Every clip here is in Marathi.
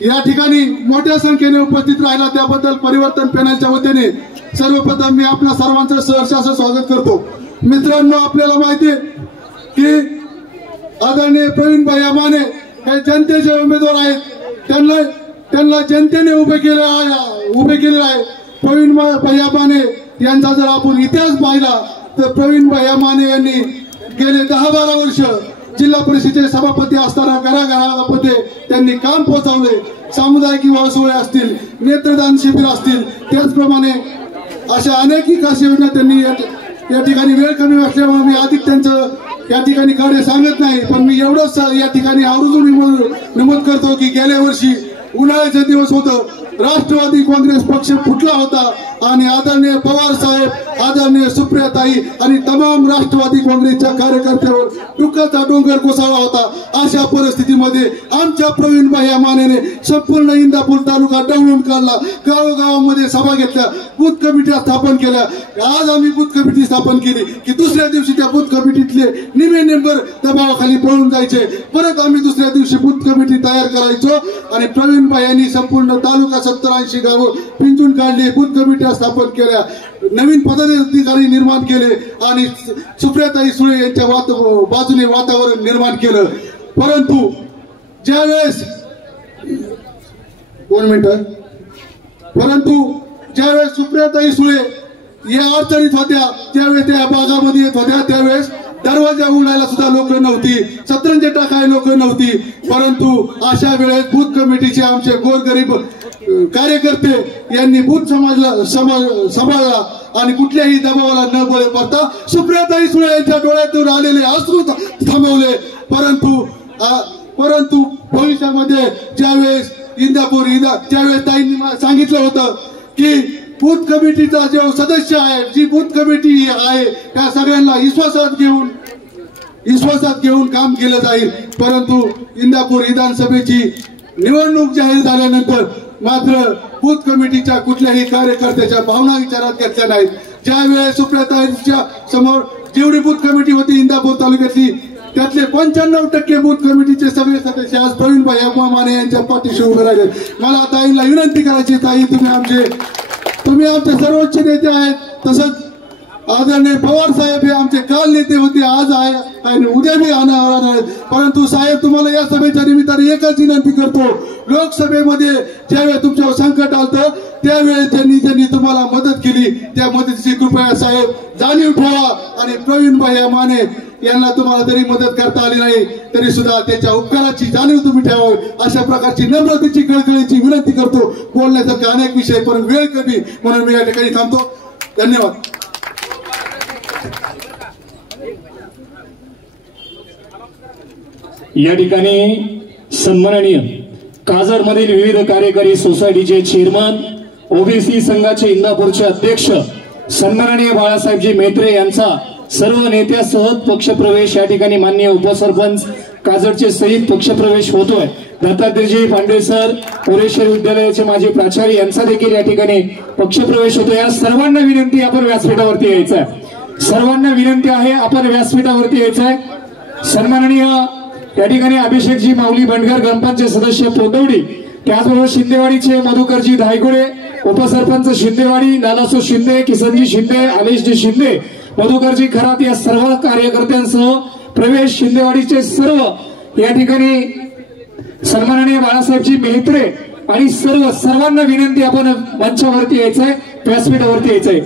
या ठिकाणी मोठ्या संख्येने उपस्थित राहिला त्याबद्दल परिवर्तन पॅनलच्या वतीने सर्वप्रथम मी आपल्या सर्वांचं सहर्ष स्वागत करतो। मित्रांनो, आपल्याला माहिती आहे की आदरणीय प्रवीण भाई माने हे जनतेचे उमेदवार आहेत। त्यांना जनतेने उभे केले आहे। प्रवीण भाई माने यांचा जर आपण इतिहास पाहिला तर प्रवीण भाई माने यांनी गेले 10-12 वर्ष जिल्हा परिषदेचे सभापती असताना घराघरामध्ये त्यांनी काम पोहोचवले। सामुदायिक विवाह सोहळे असतील, नेत्रदान शिबिर असतील, त्याचप्रमाणे अशा अनेक विकास योजना त्यांनी या ठिकाणी वेळ कमी असल्यामुळे मी अधिक त्यांचं या ठिकाणी कार्य सांगत नाही, पण मी एवढंच या ठिकाणी आवर्जून नमूद करतो की गेल्या वर्षी उन्हाळ्याचे दिवस होतं, राष्ट्रवादी काँग्रेस पक्ष फुटला होता आणि आदरणीय पवार साहेब, आदरणीय सुप्रियाताई आणि तमाम राष्ट्रवादी काँग्रेसच्या कार्यकर्त्यांवर दुःखाचा डोंगर कोसळला होता। अशा परिस्थितीमध्ये आमच्या प्रवीण भाई मानेने संपूर्ण इंदापूर तालुका डवळून काढला, गावोगावामध्ये सभा घेतल्या, बूथ कमिट्या स्थापन केल्या। आज आम्ही बूथ कमिटी स्थापन केली की दुसऱ्या दिवशी त्या बूथ कमिटीतले निम्मे मेंबर दबावाखाली पळून जायचे, परत आम्ही दुसऱ्या दिवशी बूथ कमिटी तयार करायचो आणि प्रवीण भाई यांनी संपूर्ण तालुका 70-80 गावं पिंजून काढली, बूथ कमिट्या स्थापन केल्या, नवीन पदाधिकारी निर्माण केले आणि सुप्रियाताई सुळे यांच्या बाजूने वातावरण निर्माण केलं। परंतु ज्यावेळेस सुप्रियाताई सुळे या अडचणीत होत्या, त्यावेळेस त्या भागामध्ये येत होत्या, त्यावेळेस दरवाजा उघडायला सुद्धा लोक नव्हती, सतरंजी टाकायला लोक नव्हती। परंतु अशा वेळेस बूथ कमिटीचे आमचे गोरगरीब कार्यकर्ते यांनी बूथ सांभाळला आणि कुठल्याही दबावाला न बळी पडता सुप्रियाताई सुळे यांच्या डोळ्यातून आलेले अश्रू थांबवले। परंतु भविष्यामध्ये ज्यावेळेस त्यावेळेस ताईंनी सांगितलं होतं की बूथ कमिटीचा जो सदस्य आहे, जी बूथ कमिटी आहे, त्या सगळ्यांना विश्वासात घेऊन काम केलं जाईल। परंतु इंदापूर विधानसभेची निवडणूक जाहीर झाल्यानंतर मात्र बूथ कमिटीच्या कुठल्याही कार्यकर्त्याच्या भावना विचारात घेतल्या नाहीत। ज्यावेळेस सुप्रियाताईंच्या समोर जेवढी बूथ कमिटी होती इंदापूर तालुक्यातली, त्यातले 95% बूथ कमिटीचे सगळे सदस्य आज प्रवीण भाई माने यांच्या पाठीशी उभे राहिले। मला ताईंना विनंती करायची, ताई तुम्ही आमचे सर्वोच्च नेते आहेत, तसंच आदरणीय पवार साहेब हे आमचे काल नेते होते, आज आहे आणि उद्या भी राहणार आहेत। परंतु साहेब, तुम्हाला या सभेच्या निमित्ताने एकच विनंती करतो, लोकसभेमध्ये ज्यावेळेस तुमच्यावर संकट आलं त्यावेळेस ज्यांनी तुम्हाला मदत केली त्या मदतीची कृपया साहेब जाणीव ठेवा आणि प्रवीण भाई माने यांना तुम्हाला जरी मदत करता आली नाही तरी सुद्धा त्याच्या उपकाराची जाणीव तुम्ही ठेवावी, अशा प्रकारची नम्रतेची कळकळीची विनंती करतो। बोलण्यासारखे अनेक विषय, पण वेळ कमी म्हणून मी या ठिकाणी थांबतो। धन्यवाद। या ठिकाणी सन्माननीय काजरमधील विविध कार्यकारी सोसायटीचे चेअरमन, ओबीसी संघाचे इंदापूरचे अध्यक्ष सन्माननीय बाळासाहेबजी मेत्रे यांचा सर्व नेत्यासह पक्षप्रवेश या ठिकाणी माननीय उपसरपंच काजरचे सहित पक्षप्रवेश होतोय। दत्तात्रयजी पांडे सर, पोरेश्वर विद्यालयाचे माजी प्राचार्य यांचा देखील या ठिकाणी पक्षप्रवेश होतो। या सर्वांना विनंती, आपण व्यासपीठावरती यायचं आहे। सर्वांना विनंती आहे, आपण व्यासपीठावरती यायचं आहे। सन्माननीय या ठिकाणी अभिषेकजी माऊली बंडगर, ग्रामपंचायत सदस्य पोटवडी, त्याचबरोबर शिंदेवाडीचे मधुकरजी धायगुडे, उपसरपंच शिंदेवाडी लालासो शिंदे, किसनजी शिंदे, आलेशजी शिंदे, मधुकरजी खरात या सर्व कार्यकर्त्यांसह प्रवेश शिंदेवाडीचे सर्व या ठिकाणी सन्माननीय बाळासाहेबजी मेहत्रे आणि सर्वांना विनंती, आपण मंचावरती यायचंय, व्यासपीठावरती यायचंय।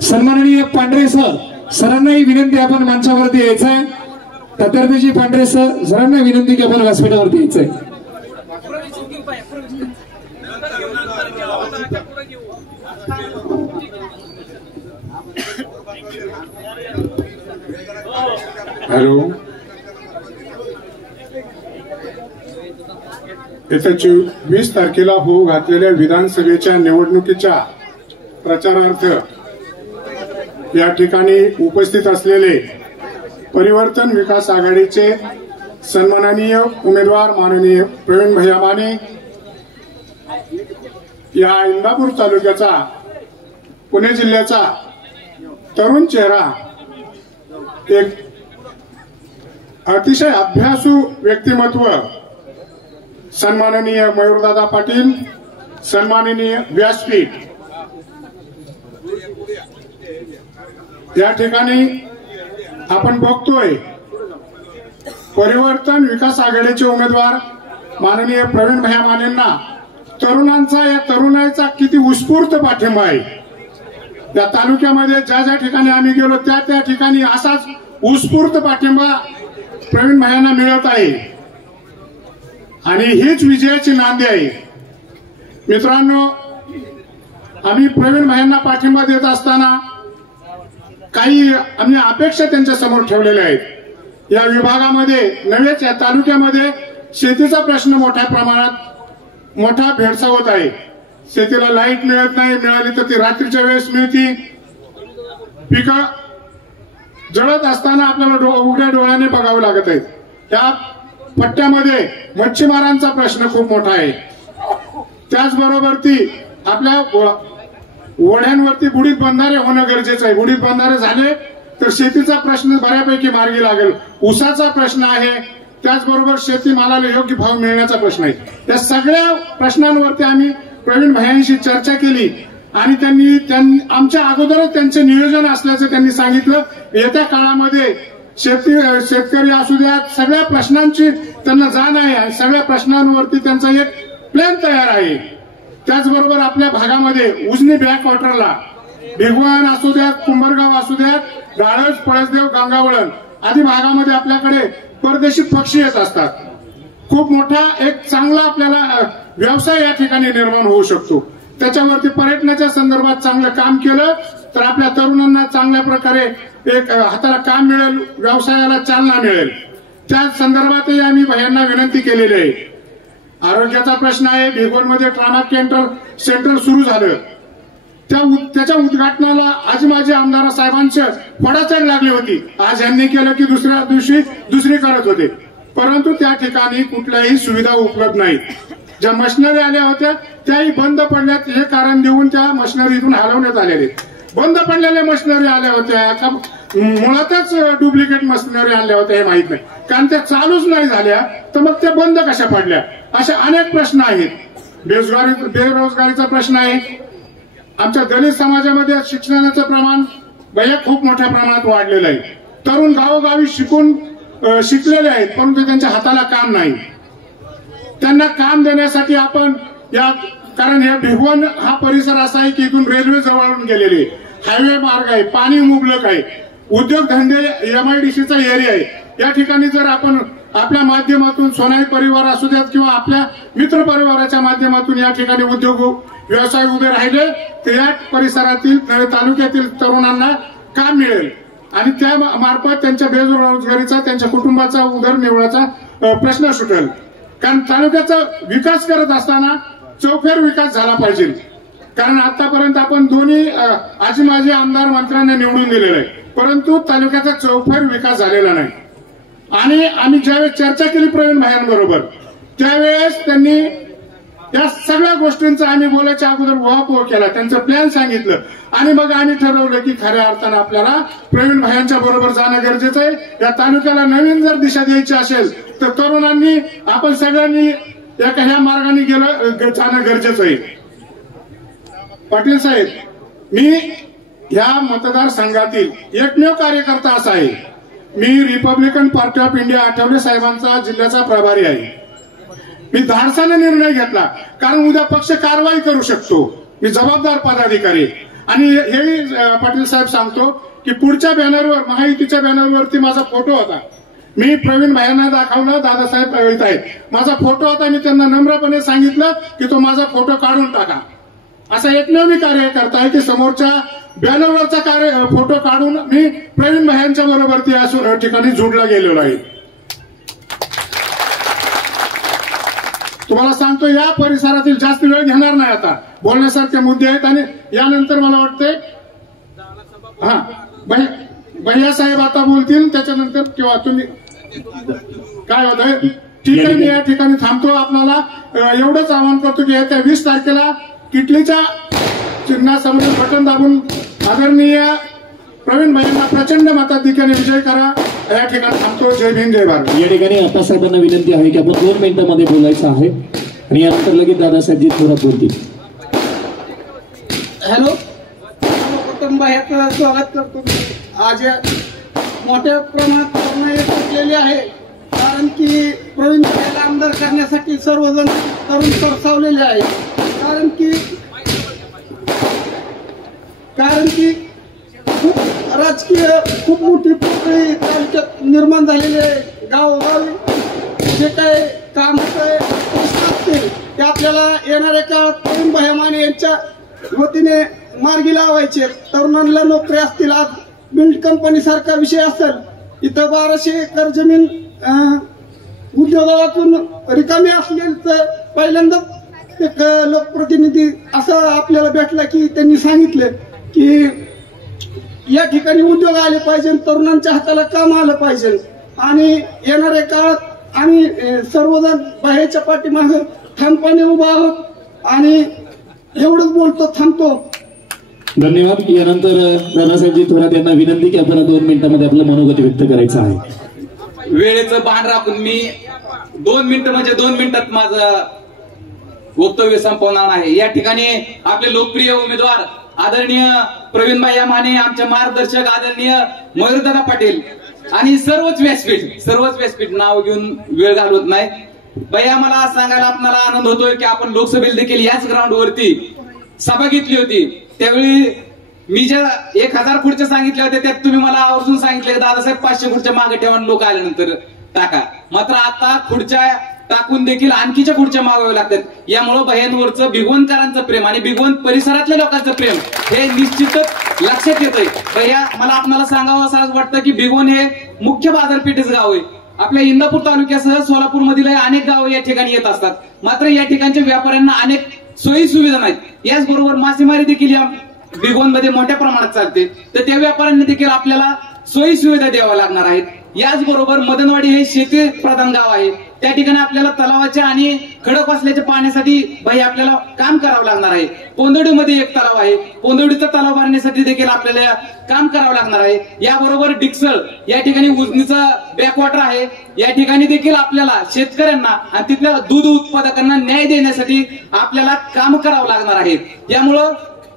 सन्माननीय पांढरे सरांनाही विनंती, आपण मंचावरती यायचंय। दत्तात्रयजी पांढरे सरांना विनंती की आपण व्यासपीठावरती यायचंय। हॅलो, येत्या 20 तारखेला होऊ घातलेल्या विधानसभेच्या निवडणुकीच्या प्रचारार्थ या ठिकाणी उपस्थित असलेले परिवर्तन विकास आघाडीचे सन्माननीय उमेदवार माननीय प्रवीण भैया माने या इंदापूर तालुक्याचा, पुणे जिल्ह्याचा तरुण चेहरा, एक अतिशय अभ्यासू व्यक्तिमत्व सन्माननीय मयूरदादा पाटील, सन्माननीय व्यासपीठ, या ठिकाणी आपण बघतोय परिवर्तन विकास आघाडीचे उमेदवार माननीय प्रवीण भैया मानेंना तरुणांचा, या तरुणाईचा किती उत्स्फूर्त पाठिंबा आहे। या तालुक्यामध्ये ज्या ज्या ठिकाणी आम्ही गेलो त्या ठिकाणी असाच उत्स्फूर्त पाठिंबा प्रवीण भैयांना मिळत आहे आणि हीच विजयाची नांदी आहे। मित्रांनो, आम्ही प्रवीण भैयांना पाठिंबा देत असताना काही आम्ही अपेक्षा त्यांच्या समोर ठेवलेल्या आहेत। या विभागामध्ये नव्हेच या तालुक्यामध्ये शेतीचा प्रश्न मोठ्या प्रमाणात मोठा भेडसावत आहे। शेतीला लाईट मिळत नाही, मिळाली तर ती रात्रीच्या वेळेस मिळती। पिकं जळत असताना आपल्याला उघड्या डोळ्याने बघावं लागत आहे। त्या पट्ट्यामध्ये मच्छीमारांचा प्रश्न खूप मोठा आहे। त्याचबरोबर ती आपल्या ओढ्यांवरती बुडीत बंधारे होणं गरजेचं आहे। बुडीत बंधारे झाले तर शेतीचा प्रश्न बऱ्यापैकी मार्गी लागेल। ऊसाचा प्रश्न आहे, त्याचबरोबर शेतीमालाला योग्य भाव मिळण्याचा प्रश्न आहे। या सगळ्या प्रश्नांवरती आम्ही प्रवीण भैयांशी चर्चा केली आणि त्यांनी आमच्या अगोदरच त्यांचे नियोजन असल्याचं त्यांनी सांगितलं। येत्या काळामध्ये शेतकरी असू द्या, सगळ्या प्रश्नांची त्यांना जाण आहे, सगळ्या प्रश्नांवरती त्यांचा एक प्लॅन तयार आहे। त्याचबरोबर आपल्या भागामध्ये उजनी बॅकवॉटरला भिगवण असू द्यात, कुंभरगाव असू द्यात, डाळस, पळसदेव, गंगावळण आदी भागामध्ये आपल्याकडे परदेशी पक्षी येत असतात। खूप मोठा एक चांगला आपल्याला व्यवसाय या ठिकाणी निर्माण होऊ शकतो। त्याच्यावरती पर्यटनाच्या संदर्भात चांगलं काम केलं तर आपल्या तरुणांना चांगल्या प्रकारे एक हाताला काम मिळेल, व्यवसायाला चालना मिळेल। त्या संदर्भातही आम्ही भैयांना विनंती केलेली आहे। आरोग्याचा प्रश्न आहे, भिगवणमध्ये ट्रॉमा सेंटर सुरू झालं, त्याच्या उद्घाटनाला आज माझे आमदार साहेबांच्या फडाचड लागली होती। आज यांनी केलं की दुसऱ्या दिवशी दुसरी करत होते, परंतु त्या ठिकाणी कुठल्याही सुविधा उपलब्ध नाहीत। ज्या मशिनरी आल्या होत्या त्याही बंद पडल्यात, हे कारण देऊन त्या मशिनरीतून हलवण्यात आलेले। बंद पडलेल्या मशिनरी आल्या होत्या का मुळातच डुप्लिकेट मशिनरी आणल्या होत्या हे माहित नाही, कारण त्या चालूच नाही झाल्या तर मग त्या बंद कशा पडल्या, असे अनेक प्रश्न आहेत। बेरोजगारीचा प्रश्न आहे। आमच्या दलित समाजामध्ये शिक्षणाचं प्रमाण खूप मोठ्या प्रमाणात वाढलेलं आहे। तरुण गावोगावी शिकलेले आहेत, परंतु त्यांच्या हाताला काम नाही। त्यांना काम देण्यासाठी आपण कारण हे भिगवण हा परिसर असा आहे की इथून रेल्वे जवळून गेलेली, हायवे मार्ग आहे, पाणी मुबलक आहे, उद्योगधंदे MIDCचा एरिया आहे। या ठिकाणी जर आपण आपल्या माध्यमातून सोनाई परिवार असू द्यात किंवा आपल्या मित्र परिवाराच्या माध्यमातून या ठिकाणी उद्योग व्यवसाय उभे राहिले तर या परिसरातील तालुक्यातील तरुणांना काम मिळेल आणि त्या मार्फत त्यांच्या बेरोजगारीचा, त्यांच्या कुटुंबाचा उदरनिर्वाहाचा प्रश्न सुटेल। कारण तालुक्याचा विकास करत असताना चौफेर विकास झाला पाहिजे। कारण आतापर्यंत आपण दोन्ही आजी माजी आमदार मंत्र्यांना निवडून दिलेलं आहे, परंतु तालुक्याचा चौफेर विकास झालेला नाही। आणि आम्ही ज्यावेळेस चर्चा केली प्रवीण भैयांबरोबर त्यावेळेस त्यांनी या सगळ्या गोष्टींचा आम्ही बोलायच्या अगोदर उहापोह केला, त्यांचं प्लॅन सांगितलं आणि मग आम्ही ठरवलं की खऱ्या अर्थानं आपल्याला प्रवीण भैयांच्या बरोबर जाणं गरजेचं आहे। या तालुक्याला नवीन जर दिशा द्यायची असेल तर तरुणांनी आपण सगळ्यांनी ह्या मार्गाने जाणं गरजेचं आहे। पाटील साहेब, मी ह्या मतदारसंघातील एकमेव कार्यकर्ता असा आहे, मी Republican Party of India Athawale साहेबांचा जिल्ह्याचा प्रभारी आहे। मी धाडसाने निर्णय घेतला कारण उद्या पक्ष कारवाई करू शकतो, मी जबाबदार पदाधिकारी। आणि हे पाटील साहेब सांगतो की पुढच्या बॅनरवर, महायुतीच्या बॅनरवरती माझा फोटो होता, मी प्रवीण भैयांना दाखवलं, दादासाहेब इथं आहेत, माझा फोटो होता, मी त्यांना नम्रपणे सांगितलं की तो माझा फोटो काढून टाका। असा एकमेव मी कार्यकर्ता आहे की समोरच्या बॅनरवरचा फोटो काढून मी प्रवीण भैयांच्या बरोबर त्या ठिकाणी जोडला गेलेलो आहे। तुम्हाला सांगतो या परिसरातील जास्त वेळ घेणार नाही, आता बोलण्यासारखे मुद्दे आहेत आणि यानंतर मला वाटते भैया साहेब आता बोलतील, त्याच्यानंतर किंवा तुम्ही काय होत आहे ठीक आहे। मी या ठिकाणी थांबतो, आपल्याला एवढंच आवाहन करतो की येत्या 20 तारखेला किटलीच्या चिन्हासमोर बटन दाबून आदरणीय प्रवीण भैयांना प्रचंड मताधिक्याने विजय करा। या ठिकाणी थांबतो. जय भीम जय भारत. या ठिकाणी आप्पासाहेबांना विनंती आहे की आपण 2 मिनिटांमध्ये बोलायचं आहे आणि यानंतर लगेच दादासाहेबजी थोरात बोलतील. हॅलो, कुटुंबाचं स्वागत करतो. आज मोठ्या प्रमाणात तरुणाई एकवटलेली आहे, कारण की प्रवीण भाईला आमदार करण्यासाठी सर्वजण तरुण सरसावलेले आहे. कारण की खूप राजकीय खूप मोठी पोकळी तालुक्यात निर्माण झालेली आहे. गावोगावी जे काही काम असतील ते आपल्याला येणाऱ्या काळात प्रवीण भाई माने यांच्या वतीने मार्गी लावायचे. तरुणांना नोकरी असतील, आज बिल्ड कंपनी सारखा विषय असेल, इथं 1200 एकर जमीन उद्योगातून रिकामी असलेली, तर पहिल्यांदा एक लोकप्रतिनिधी असा आपल्याला भेटला की त्यांनी सांगितले की या ठिकाणी उद्योग आले पाहिजे, तरुणांच्या हाताला काम आलं पाहिजे आणि येणाऱ्या काळात आम्ही सर्वजण बाहेरच्या पाठीमागे ठामपणे उभा आहोत आणि एवढंच बोलतो, थांबतो. धन्यवाद. यानंतर दादासाहेबजी थोरात यांना विनंती की आपण 2 मिनिटांमध्ये आपलं मनोगत व्यक्त करायचं आहे. वेळेचं भान राखून मी 2 मिनिटं म्हणजे 2 मिनिटात माझं वक्तव्य संपवणार आहे. या ठिकाणी आपले लोकप्रिय उमेदवार आदरणीय प्रवीणभाई माने, आमचे मार्गदर्शक आदरणीय मयूरदादा पाटील आणि सर्वच व्यासपीठ नाव घेऊन वेळ घालवत नाही. भैया, मला सांगायला आपल्याला आनंद होतोय की आपण लोकसभेला देखील याच ग्राउंडवरती सभा घेतली होती. त्यावेळी मी ज्या 1000 खुर्च्या सांगितल्या होत्या त्यात तुम्ही मला आवर्जून सांगितले दादासाहेब 500 खुर्च्या मागे ठेवा, लोक आल्यानंतर टाका. मात्र आता खुर्च्या टाकून देखील आणखीच्या खुर्च्या मागाव्या लागतात. यामुळे भैयांवरचं भिगवणकरांचं प्रेम आणि भिगवण परिसरातल्या लोकांचं प्रेम हे निश्चितच लक्षात येतंय. भैया, मला आपल्याला सांगावं असं वाटतं की भिगवण हे मुख्य बाजारपेठेचं गाव आहे. आपल्या इंदापूर तालुक्यासह सोलापूरमधील अनेक गावं या ठिकाणी येत असतात. मात्र या ठिकाणच्या व्यापाऱ्यांना अनेक सोयी सुविधा नाहीत. याचबरोबर मासेमारी देखील या भिगवणमध्ये मोठ्या प्रमाणात चालते, तर त्या व्यापाऱ्यांना देखील आपल्याला सोयी सुविधा द्याव्या लागणार आहेत. याचबरोबर मदनवाडी हे शेती प्रधान गाव आहे. त्या ठिकाणी आपल्याला तलावाच्या आणि खडक असल्याच्या पाण्यासाठी भाई आपल्याला काम करावं लागणार आहे. पोंदवडीमध्ये एक तलाव आहे, पोंदवडीचा तलाव भरण्यासाठी देखील आपल्याला काम करावं लागणार आहे. याबरोबर डिकसळ या ठिकाणी उजनीचं बॅकवॉटर आहे. या ठिकाणी देखील आपल्याला शेतकऱ्यांना आणि तिथल्या दूध उत्पादकांना न्याय देण्यासाठी आपल्याला काम करावं लागणार आहे. यामुळं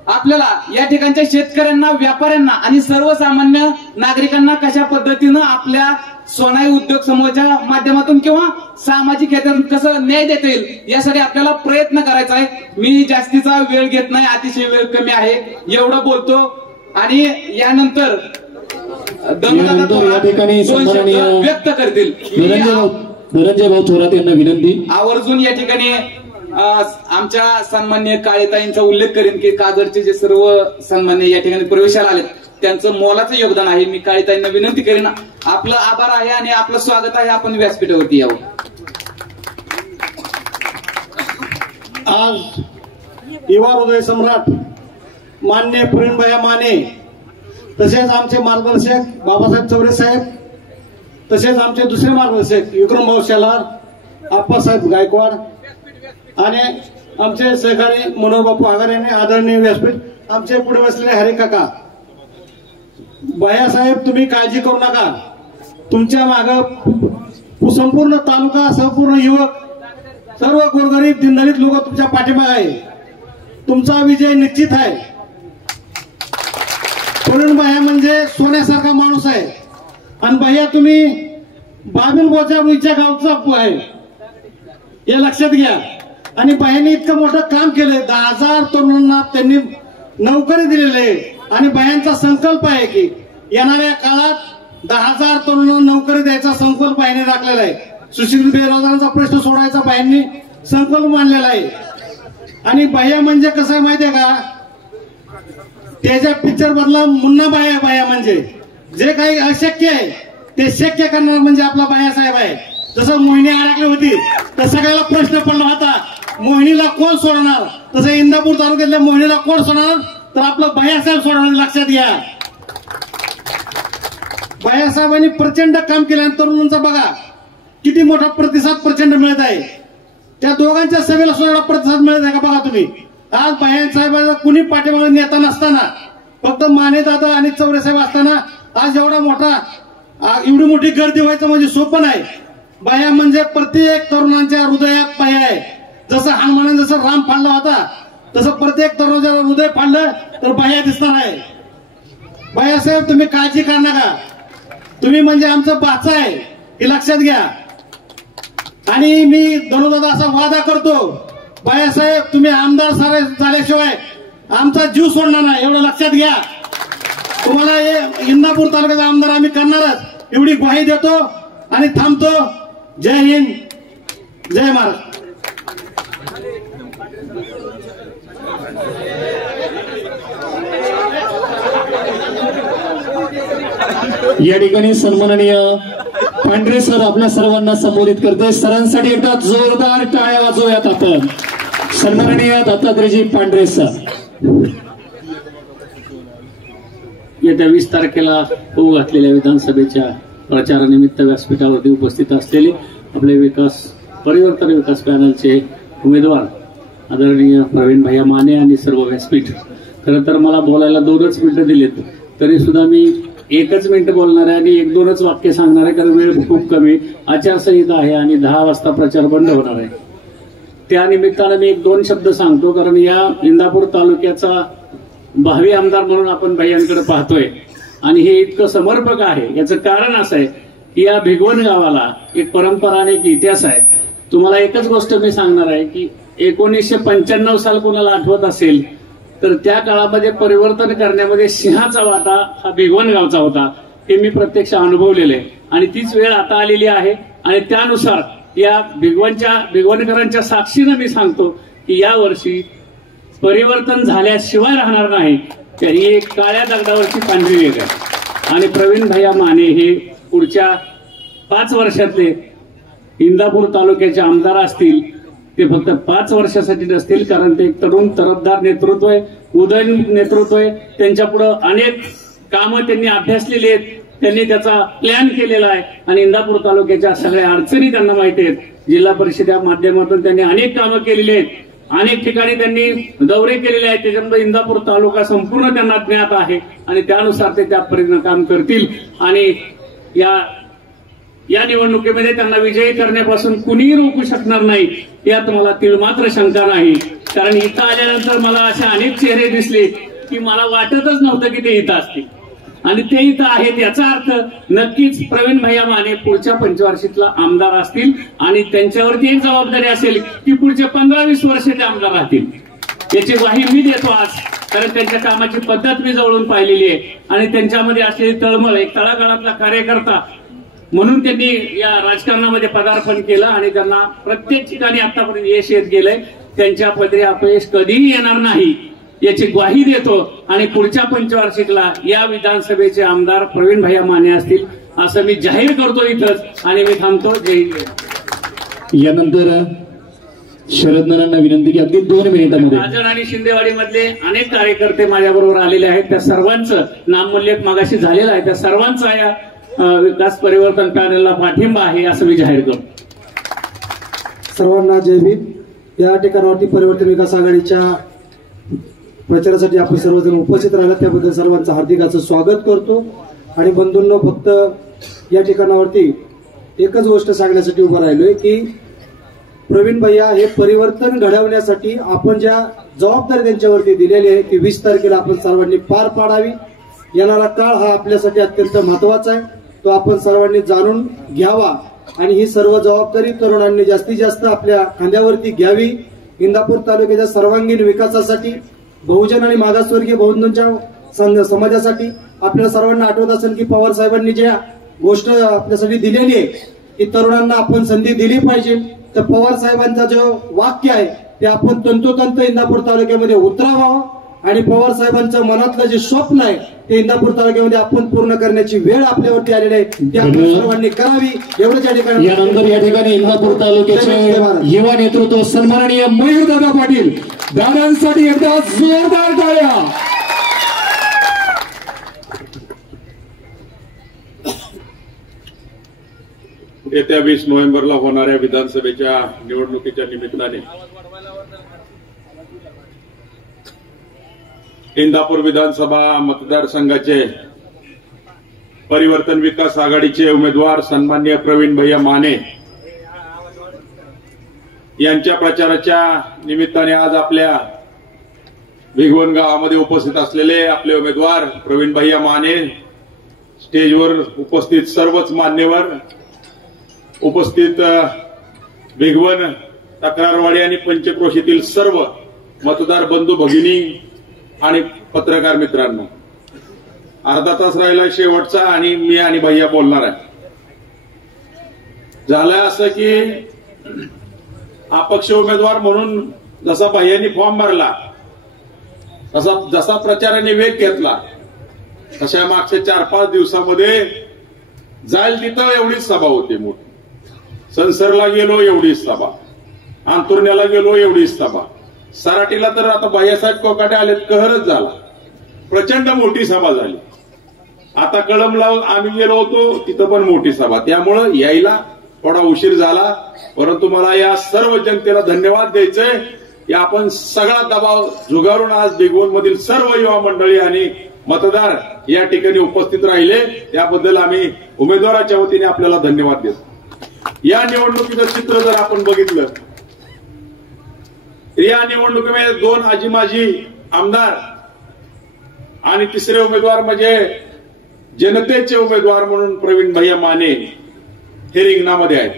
आपल्याला या ठिकाणच्या शेतकऱ्यांना, व्यापाऱ्यांना आणि सर्वसामान्य नागरिकांना कशा पद्धतीनं आपल्या सोनाई उद्योग समूहाच्या माध्यमातून किंवा सामाजिक याच्यातून कसं न्याय देता येईल यासाठी आपल्याला प्रयत्न करायचा आहे. मी जास्तीचा वेळ घेत नाही, अतिशय वेळ कमी आहे, एवढं बोलतो आणि यानंतर या ठिकाणी व्यक्त करतील. धनंजय भाऊ थोरात यांना विनंती. आवर्जून या ठिकाणी आमच्या सन्मान्य काळेताईंचा उल्लेख करेन की कागदचे जे सर्व सन्मान्य या ठिकाणी प्रवेशाला आले त्यांचं मोलाचं योगदान आहे. मी काळेताईंना विनंती करेन, आपलं आभार आहे आणि आपलं स्वागत आहे, आपण व्यासपीठावरती यावं. आज युवा हृदय सम्राट माननीय प्रवीणभाई माने, तसेच आमचे मार्गदर्शक बाबासाहेब चौरे साहेब, तसेच आमचे दुसरे मार्गदर्शक विक्रम भाऊ शेलार, आप्पासाहेब गायकवाड आणि आमचे सहकारी मनोहर बापू आगारे आणि आदरणीय व्यासपीठ, आमचे पुढे बसलेले हरे काका. भैयासाहेब, तुम्ही काळजी करू नका. तुमच्या माग संपूर्ण तालुका, संपूर्ण युवक, सर्व गोरगरीब दिनदलित लोक तुमच्या पाठीमागे आहे. तुमचा विजय निश्चित आहे. प्रवीण भैया म्हणजे सोन्यासारखा माणूस आहे आणि भैया तुम्ही बाबील बोचाच्या गावचा आहे हे लक्षात घ्या. आणि भैयांनी इतकं मोठं काम केलंय, 10,000 तरुणांना त्यांनी नोकरी दिलेली आहे आणि भैयांचा संकल्प आहे की येणाऱ्या काळात 10,000 तरुणांना नोकरी द्यायचा संकल्प भैयांनी राखलेला आहे. सुशिक्षित बेरोजगारांचा प्रश्न सोडवायचा भैयांनी संकल्प मांडलेला आहे. आणि भैया म्हणजे कसं आहे माहितीये का, त्याच्या पिक्चर मधला मुन्ना भैया म्हणजे जे काही अशक्य आहे ते शक्य करणार म्हणजे आपला भैयासाहेब आहे. जसं मोहिनी अडकली होती तर सगळ्याला प्रश्न पडला होता मोहिनीला कोण सोडणार, तसं इंदापूर तालुक्यातल्या मोहिनीला कोण सोडणार तर आपलं भैयासाहेब सोडणार. लक्षात घ्या, भैयासाहेबांनी प्रचंड काम केलं आणि तरुणांचा बघा किती मोठा प्रतिसाद प्रचंड मिळत आहे. त्या दोघांच्या सभेला सुद्धा प्रतिसाद मिळत आहे का बघा तुम्ही. आज भैयासाहेबांचा कुणी पाठीमागे नेता नसताना, फक्त माने दादा आणि चौरे साहेब असताना आज एवढा मोठा एवढी मोठी गर्दी व्हायचं म्हणजे सोपं नाही. बाया म्हणजे प्रत्येक तरुणांच्या हृदयात बाया आहे. जसं हनुमानाने जसं राम फाडला होता तसं प्रत्येक तरुणाच्या हृदय फाडलं तर बाया दिसणार आहे. बायासाहेब तुम्ही काळजी करू नका, तुम्ही म्हणजे आमचं बाचा आहे हे लक्षात घ्या. आणि मी धनुदादा असा वादा करतो, बायासाहेब तुम्ही आमदार झाल्याशिवाय आमचा जीव सोडणार नाही एवढं लक्षात घ्या. तुम्हाला हे इंदापूर तालुक्याचा आमदार आम्ही करणारच एवढी ग्वाही देतो आणि थांबतो. जय हिंद, जय महाराष्ट्र. या ठिकाणी सन्माननीय पांढरे सर आपल्या सर्वांना संबोधित करते. सरांसाठी एकदा जोरदार टाळ्या वाजवूयात आपण. सन्माननीय दत्तात्रयजी पांढरे सर. येत्या 20 तारखेला होऊ घातलेल्या विधानसभेच्या प्रचारानिमित्त व्यासपीठावरती उपस्थित असलेले आपले परिवर्तन विकास पॅनलचे उमेदवार आदरणीय प्रवीण भैया माने आणि सर्व व्यासपीठ. खरं तर मला बोलायला 2च मिनिटं दिलेत, तरी सुद्धा मी 1च मिनिट बोलणार आहे आणि 1-2च वाक्य सांगणार आहे, कारण वेळ खूप कमी. आचारसंहिता आहे आणि 10 वाजता प्रचार बंद होणार आहे. त्या निमित्तानं मी 1-2 शब्द सांगतो, कारण या इंदापूर तालुक्याचा भावी आमदार म्हणून आपण भैयांकडे पाहतोय आणि हे इतकं समर्पक आहे. याचं कारण असं आहे की या भिगवण गावाला एक परंपरा आणि एक इतिहास आहे. तुम्हाला एकच गोष्ट मी सांगणार आहे की 1995 साल कोणाला आठवत असेल तर त्या काळामध्ये परिवर्तन करण्यामध्ये सिंहाचा वाटा हा भिगवण गावचा होता. हे मी प्रत्यक्ष अनुभवलेलं आहे आणि तीच वेळ आता आलेली आहे. आणि त्यानुसार या भिगवणकरांच्या साक्षीनं मी सांगतो की या वर्षी परिवर्तन झाल्याशिवाय राहणार नाही. ही एक काळ्या दगडावरची पांढरी रेघ आहे. आणि प्रवीण भैया माने हे पुढच्या 5 वर्षातले इंदापूर तालुक्याचे आमदार असतील. ते फक्त 5 वर्षासाठी नसतील, कारण ते एक तरुण तरफदार नेतृत्व आहे, उदयन नेतृत्व आहे. त्यांच्या पुढे अनेक कामं त्यांनी अभ्यासलेली आहेत, त्यांनी त्याचा प्लॅन केलेला आहे आणि इंदापूर तालुक्याच्या सगळ्या अडचणी त्यांना माहिती आहेत. जिल्हा परिषदेच्या माध्यमातून त्यांनी अनेक कामं केलेली आहेत, अनेक ठिकाणी त्यांनी दौरे केलेले आहेत. त्याच्यामध्ये इंदापूर तालुका संपूर्ण त्यांना ज्ञात आहे आणि त्यानुसार ते त्या परीने काम करतील. आणि या निवडणुकीमध्ये त्यांना विजयी करण्यापासून कुणीही रोखू शकणार नाही यात मला तिळमात्र शंका नाही. कारण इथं आल्यानंतर मला असे अनेक चेहरे दिसले की मला वाटतच नव्हतं की ते इथं असतील आणि ते इथं आहेत. याचा अर्थ नक्कीच प्रवीण भैया माने पुढच्या पंचवार्षिकला आमदार असतील आणि त्यांच्यावरती एक जबाबदारी असेल की पुढचे 15-20 वर्ष ते आमदार राहतील. याची ग्वाही मी देतो आज, कारण त्यांच्या कामाची पद्धत मी जवळून पाहिलेली आहे आणि त्यांच्यामध्ये असलेली तळमळ, एक तळागाळातला कार्यकर्ता म्हणून त्यांनी या राजकारणामध्ये पदार्पण केलं आणि त्यांना प्रत्येक ठिकाणी आतापर्यंत यश येत गेलंय. त्यांच्या पदरी अपयश कधीही येणार नाही याची ग्वाही देतो आणि पुढच्या पंचवार्षिकला या विधानसभेचे आमदार प्रवीण भैया माने असतील असं मी जाहीर करतो इथंच आणि मी थांबतो. जय हिंद. यानंतर शरद नानांना विनंती की अगदी 2 मिनिटांमध्ये. राजन आणि शिंदेवाडी मधले अनेक कार्यकर्ते माझ्याबरोबर आलेले आहेत. त्या सर्वांचं नामोल्लेख मागाशी झालेला आहे. त्या सर्वांचा या विकास परिवर्तन पॅनलला पाठिंबा आहे असं मी जाहीर करतो. सर्वांना जय भीम. या ठिकाणावरती परिवर्तन विकास आघाडीच्या प्रचारासाठी आपण सर्वजण उपस्थित राहिला त्याबद्दल सर्वांचं हार्दिक असं स्वागत करतो. आणि बंधूंनो, फक्त या ठिकाणावरती एकच गोष्ट सांगण्यासाठी उभं राहिलोय की प्रवीण भैया हे परिवर्तन घडवण्यासाठी आपण ज्या जबाबदारी त्यांच्यावरती दिलेली आहे ती 20 तारखेला आपण सर्वांनी पार पाडावी. येणारा काळ हा आपल्यासाठी अत्यंत महत्वाचा आहे, तो आपण सर्वांनी जाणून घ्यावा आणि ही सर्व जबाबदारी तरुणांनी जास्तीत जास्त आपल्या खांद्यावरती घ्यावी. इंदापूर तालुक्याच्या सर्वांगीण विकासासाठी, बहुजन आणि मागासवर्गीय बंधूंच्या समाजासाठी आपल्याला सर्वांना आठवत असेल की पवार साहेबांनी ज्या गोष्ट आपल्यासाठी दिलेली आहे की तरुणांना आपण संधी दिली पाहिजे. तर पवार साहेबांचा जो वाक्य आहे ते आपण तंतोतंत इंदापूर तालुक्यामध्ये उतरावं आणि पवार साहेबांचं मनातलं जे स्वप्न आहे ते इंदापूर तालुक्यामध्ये आपण पूर्ण करण्याची वेळ आपल्यावरती आलेली आहे, ती आपण सर्वांनी करावी. एवढंच या ठिकाणी. यानंतर या ठिकाणी इंदापूर तालुक्याचे युवा नेतृत्व सन्माननीय मयूरदादा पाटील, दादांसाठी एकदा जोरदार टाळ्या. येत्या 20 नोव्हेंबरला होणाऱ्या विधानसभेच्या निवडणुकीच्या निमित्ताने इंदापूर विधानसभा मतदारसंघाचे परिवर्तन विकास आघाडीचे उमेदवार सन्माननीय प्रवीण भैया माने यांच्या प्रचाराच्या निमित्ताने आज आपल्या भिगवण गावामध्ये उपस्थित असलेले आपले उमेदवार प्रवीण भैया माने, स्टेजवर उपस्थित सर्वच मान्यवर, उपस्थित भिगवण, तक्रारवाडी आणि पंचक्रोशीतील सर्व मतदार बंधू भगिनी आणि पत्रकार मित्रांनो, अर्धा तास राहिला शेवटचा आणि मी आणि भैया बोलणार आहे. झालंय असं की अपक्ष उमेदवार म्हणून जसा भैयांनी फॉर्म भरला, जसा प्रचाराने वेग घेतला, तशा मागच्या 4-5 दिवसामध्ये जाईल तिथं एवढीच सभा होती मोठी. संसरला गेलो एवढीच सभा, अंतुर्ण्याला गेलो एवढीच सभा, सराटीला तर आता भैयासाहेब कोकाटे आलेत, कहरच झाला, प्रचंड मोठी सभा झाली. आता कळमला आम्ही गेलो होतो, तिथं पण मोठी सभा. त्यामुळं यायला थोडा उशीर झाला, परंतु मला या सर्व जनतेला धन्यवाद द्यायचंय की आपण सगळा दबाव झुगारून आज भिगवण मधील सर्व युवा मंडळी आणि मतदार या ठिकाणी उपस्थित राहिले, त्याबद्दल आम्ही उमेदवाराच्या वतीने आपल्याला धन्यवाद देतो. या निवडणुकीचं चित्र जर आपण बघितलं, या निवडणुकीमध्ये 2 आजी माजी आमदार आणि तिसरे उमेदवार म्हणजे जनतेचे उमेदवार म्हणून प्रवीण भैया माने हे रिंगणामध्ये आहेत.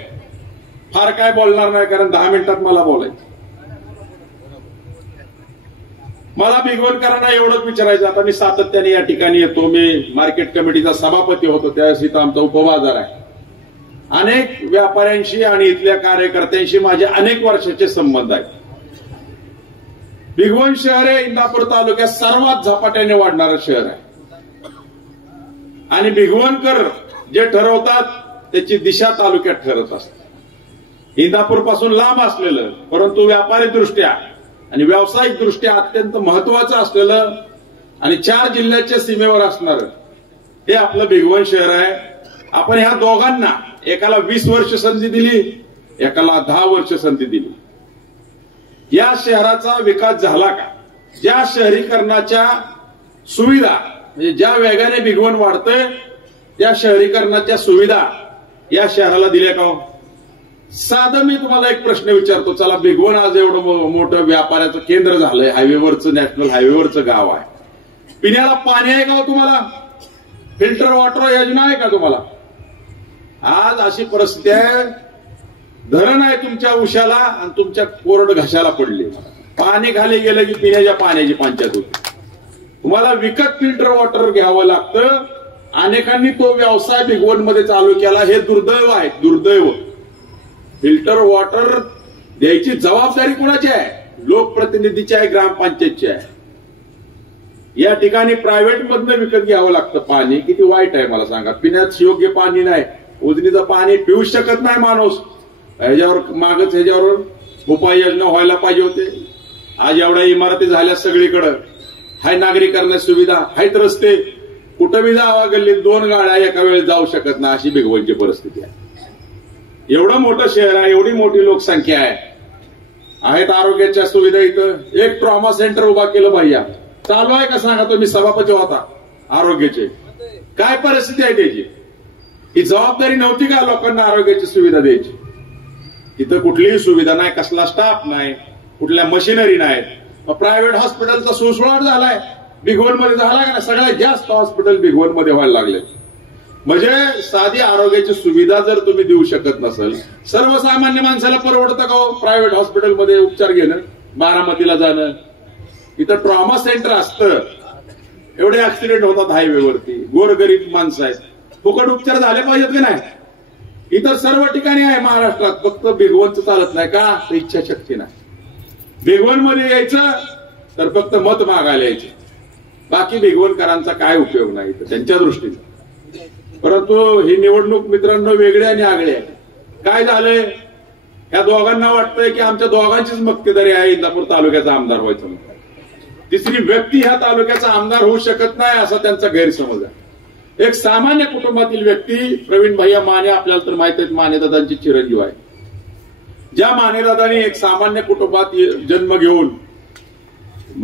फार काय बोलणार नाही, कारण 10 मिनिटात मला बोलायचं. मला भिगवणकरांना एवढंच विचारायचं, आता मी सातत्याने या ठिकाणी येतो, मी मार्केट कमिटीचा सभापती होतो, त्यावेळेस इथं आमचा उपबाजार आहे. अनेक व्यापाऱ्यांशी आणि इथल्या कार्यकर्त्यांशी माझे अनेक वर्षाचे संबंध आहेत. भिगवण शहर हे इंदापूर तालुक्यात सर्वात झपाट्याने वाढणारं शहर आहे आणि भिगवणकर जे ठरवतात त्याची दिशा तालुक्यात ठरत असते. इंदापूर पासून लांब असलेलं, परंतु व्यापारी दृष्ट्या आणि व्यावसायिक दृष्ट्या अत्यंत महत्वाचं असलेलं आणि 4 जिल्ह्याच्या सीमेवर असणारं हे आपलं भिगवण शहर आहे. आपण ह्या दोघांना, एकाला 20 वर्ष संधी दिली, एकाला 10 वर्ष संधी दिली. या शहराचा विकास झाला का? ज्या शहरीकरणाच्या सुविधा, म्हणजे ज्या वेगाने भिगवण वाढतंय त्या शहरीकरणाच्या सुविधा या शहराला दिल्या का? साधं मी तुम्हाला एक प्रश्न विचारतो. चला, भिगवण आज एवढं मोठं व्यापाराचं केंद्र झालंय, हायवेवरचं, नॅशनल हायवेवरचं गाव आहे. पिण्याला पाणी आहे का तुम्हाला? फिल्टर वॉटर योजना आहे का तुम्हाला? आज अशी परिस्थिती आहे, धरण आहे तुमच्या उशाला आणि तुमच्या कोरड घशाला पडली. पाणी खाली गेलं की पिण्याच्या पाण्याची पंचायत होती. तुम्हाला विकत फिल्टर वॉटर घ्यावं लागतं. अनेकांनी तो व्यवसाय भिगवणमध्ये चालू केला, हे दुर्दैव आहे, दुर्दैव. फिल्टर वॉटर द्यायची जबाबदारी कोणाची आहे? लोकप्रतिनिधीची आहे, ग्रामपंचायतची आहे. या ठिकाणी प्रायव्हेट मधनं विकत घ्यावं लागतं पाणी. किती वाईट आहे मला सांगा. पिण्यात योग्य पाणी नाही, उजनीचं पाणी पिऊ शकत नाही माणूस. ह्याच्यावर उपाययोजना व्हायला पाहिजे होते. आज एवढ्या इमारती झाल्या सगळीकडं, हाय नागरीकरणाची सुविधा, आहेत रस्ते, कुठं बी जावा गल्लीत 2 गाड्या एका वेळेस जाऊ शकत नाही, अशी भिगवणची परिस्थिती आहे. एवढं मोठं शहर आहे, एवढी मोठी लोकसंख्या आहे, आहेत आरोग्याच्या सुविधा. इथं एक ट्रॉमा सेंटर उभा केलं भैया, चालू आहे का सांगा? तुम्ही सभापती होता आरोग्याचे, काय परिस्थिती आहे त्याची? ही जबाबदारी नव्हती का लोकांना आरोग्याची सुविधा द्यायची? इथं कुठलीही सुविधा नाही, कसला स्टाफ नाही, कुठल्या मशिनरी नाहीत. प्रायव्हेट हॉस्पिटलचा सुळसुळाट झालाय, भिगवणमध्ये झाला का? सगळ्यात जास्त हॉस्पिटल भिगवणमध्ये व्हायला लागले. म्हणजे साधी आरोग्याची सुविधा जर तुम्ही देऊ शकत नसेल, सर्वसामान्य माणसाला परवडतं का प्रायव्हेट हॉस्पिटलमध्ये उपचार घेणं, बारामतीला जाणं? इथं ट्रॉमा सेंटर असतं, एवढे ऍक्सिडेंट होतात हायवेवरती, गोरगरीब माणसं आहेत, फुकट उपचार झाले पाहिजेत की नाही? इतर सर्व ठिकाणी आहे महाराष्ट्रात, फक्त भिगवणचं चालत नाही का? तर इच्छाशक्ती नाही. भिगवणमध्ये यायचं तर फक्त मत मागायला यायचं, बाकी भिगवणकरांचा काय उपयोग नाही त्यांच्या दृष्टीने. परंतु ही निवडणूक मित्रांनो वेगळी आणि आगळी आहे. काय झालंय, या दोघांना वाटतंय की आमच्या दोघांचीच मक्तेदारी आहे इंदापूर तालुक्याचा आमदार व्हायचं म्हणतात. तिसरी व्यक्ती ह्या तालुक्याचा आमदार होऊ शकत नाही असा त्यांचा गैरसमज आहे. एक सामान्य कुटुंबातील व्यक्ती प्रवीण भैया माने, आपल्याला तर माहित आहे मानेदादांची चिरंजीव आहे. ज्या मानेदादांनी एक सामान्य कुटुंबात जन्म घेऊन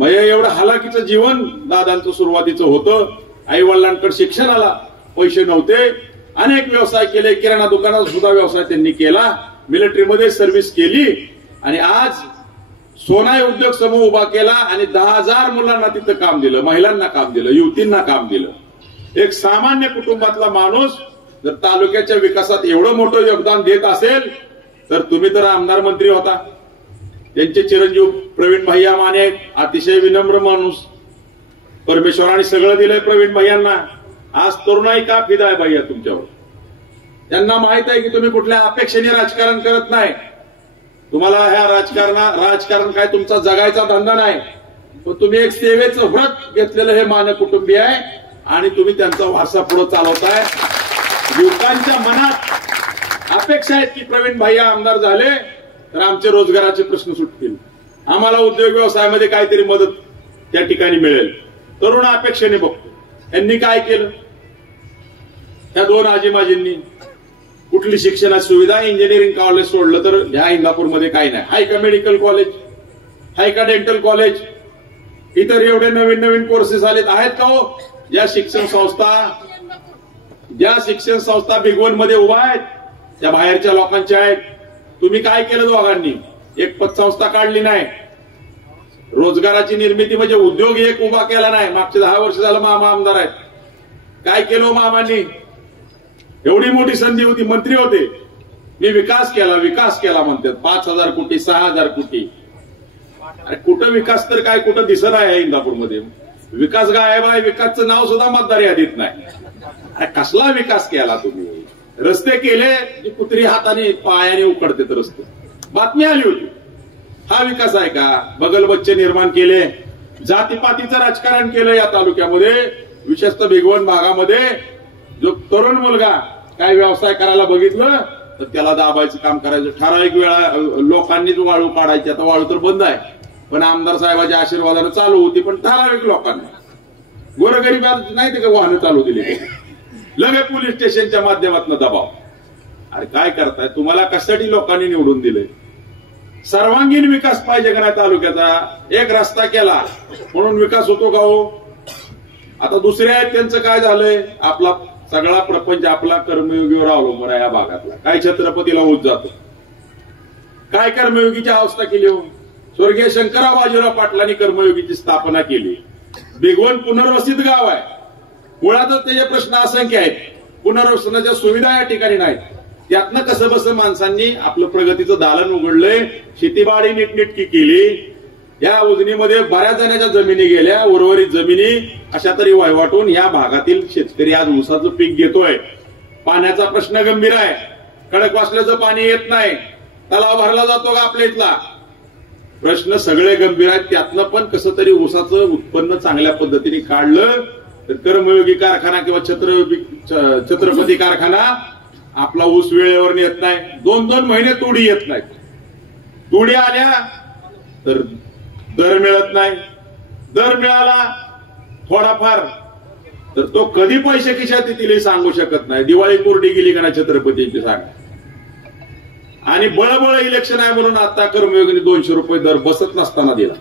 एवढं हालाकीचं जीवन दादांचं सुरुवातीचं होतं, आई वडिलांकडे शिक्षणाला पैसे नव्हते, अनेक व्यवसाय केले, किराणा दुकानाचा सुद्धा व्यवसाय त्यांनी केला, मिलिटरीमध्ये सर्व्हिस केली आणि आज सोनाई उद्योग समूह उभा केला आणि 10,000 मुलांना तिथं काम दिलं, महिलांना काम दिलं, युवतींना काम दिलं. एक सामान्य कुटुंबातला माणूस जर तालुक्याच्या विकासात एवढं मोठं योगदान देत असेल तर तुम्ही तर आमदार मंत्री होता. त्यांचे चिरंजीव प्रवीण भैया माने अतिशय विनम्र माणूस, परमेश्वराने सगळं दिलंय प्रवीण भैयांना. आज तरुणाई का फिदा आहे भैया तुमच्यावर? त्यांना माहित आहे की तुम्ही कुठल्या अपेक्षेने राजकारण करत नाही. तुम्हाला ह्या राजकारण काय तुमचा जगायचा धंदा नाही, पण तुम्ही एक सेवेचं व्रत घेतलेलं हे मान कुटुंबीय आहे आणि तुम्ही त्यांचा वारसा पुढे चालवताय. युवकांच्या मनात अपेक्षा आहेत की प्रवीण भैया आमदार झाले तर आमचे रोजगाराचे प्रश्न सुटतील, आम्हाला उद्योग व्यवसायामध्ये काहीतरी मदत त्या ठिकाणी मिळेल. तरुण अपेक्षेने बघतो. यांनी काय केलं? त्या 2 आजीमाजींनी कुठली शिक्षणाची सुविधा, इंजिनिअरिंग कॉलेज सोडलं तर ह्या इंदापूरमध्ये काही नाही. हाय का मेडिकल कॉलेज, हाय का डेंटल कॉलेज, इतर एवढे नवीन नवीन कोर्सेस आलेत आहेत का हो? ज्या शिक्षण संस्था भिगवणमध्ये उभा आहेत त्या बाहेरच्या लोकांच्या आहेत. तुम्ही काय केलं दोघांनी? एक पतसंस्था काढली नाही, रोजगाराची निर्मिती म्हणजे उद्योग एक उभा केला नाही. मागचे 10 वर्ष झालं मामा आमदार आहेत. काय केलं मामांनी? एवढी मोठी संधी होती, मंत्री होते, मी विकास केला म्हणतात. 5,000 कोटी 6,000 कोटी. अरे कुठं विकास तर काय कुठं दिसत आहे इंदापूरमध्ये? विकास गायब आहे. विकासचं नाव सुद्धा मतदार यादीत नाही. अरे कसला विकास केला तुम्ही? रस्ते केले, कुत्री हाताने पायाने उकडते रस्ते, बातमी आली होती. हा विकास आहे का? बगलबच्चे निर्माण केले, जातीपातीचं राजकारण केलं या तालुक्यामध्ये. विशेषतः भिगवण भागामध्ये जो तरुण मुलगा काय व्यवसाय करायला बघितलं तर त्याला दाबायचं काम करायचं. ठराविक वेळा लोकांनीच वाळू काढायची. आता वाळू तर बंद आहे, पण आमदार साहेबाच्या आशीर्वादानं चालू होती, पण ठराविक लोकांना. गोरगरिबांना नाही ते वाहनं चालू दिली, लगे पोलीस स्टेशनच्या माध्यमातून दबाव. अरे काय करताय? तुम्हाला कशासाठी लोकांनी निवडून दिले? सर्वांगीण विकास पाहिजे का नाही तालुक्याचा? एक रस्ता केला म्हणून विकास होतो का हो? आता दुसरे आहेत त्यांचं काय झालंय? आपला सगळा प्रपंच आपला कर्मयोगीवर अवलंबून आहे. या भागातला काय छत्रपतीला होत जातो, काय कर्मयोगीची अवस्था केली हो? स्वर्गीय शंकरराव बाजीराव पाटलांनी कर्मयोगीची स्थापना केली. भिगवण पुनर्वसित गाव आहे, मुळातच त्याचे प्रश्न असंख्य आहेत. पुनर्वसनाच्या सुविधा या ठिकाणी नाहीत. त्यातनं कसं बसं माणसांनी आपलं प्रगतीचं दालन उघडलंय, शेतीबाडी नीटनेटकी केली. या उजनीमध्ये बऱ्याच जणांच्या जमिनी गेल्या, उर्वरित जमिनी अशा तरी वहिवाटून या भागातील शेतकरी आज ऊसाचं पीक घेतोय. पाण्याचा प्रश्न गंभीर आहे. खडकवासल्याचं पाणी येत नाही, तलाव भरला जातो का आपल्या इथला? प्रश्न सगळे गंभीर आहेत. त्यातनं पण कसं तरी ऊसाचं उत्पन्न चांगल्या पद्धतीने काढलं तर कर्मयोगी कारखाना किंवा छत्रपती कारखाना आपला ऊस वेळेवर येत नाही. 2-2 महिने तोडी येत नाही. तोडी आल्या तर दर मिळत नाही. दर मिळाला थोडाफार तर तो कधी पैसे खिशात येतील हे सांगू शकत नाही. दिवाळी कोरडी गेली का ना छत्रपतीची सांगा. आणि बळबळ इलेक्शन आहे म्हणून आता कर्मयोगीने 200 रुपये दर बसत नसताना दिला.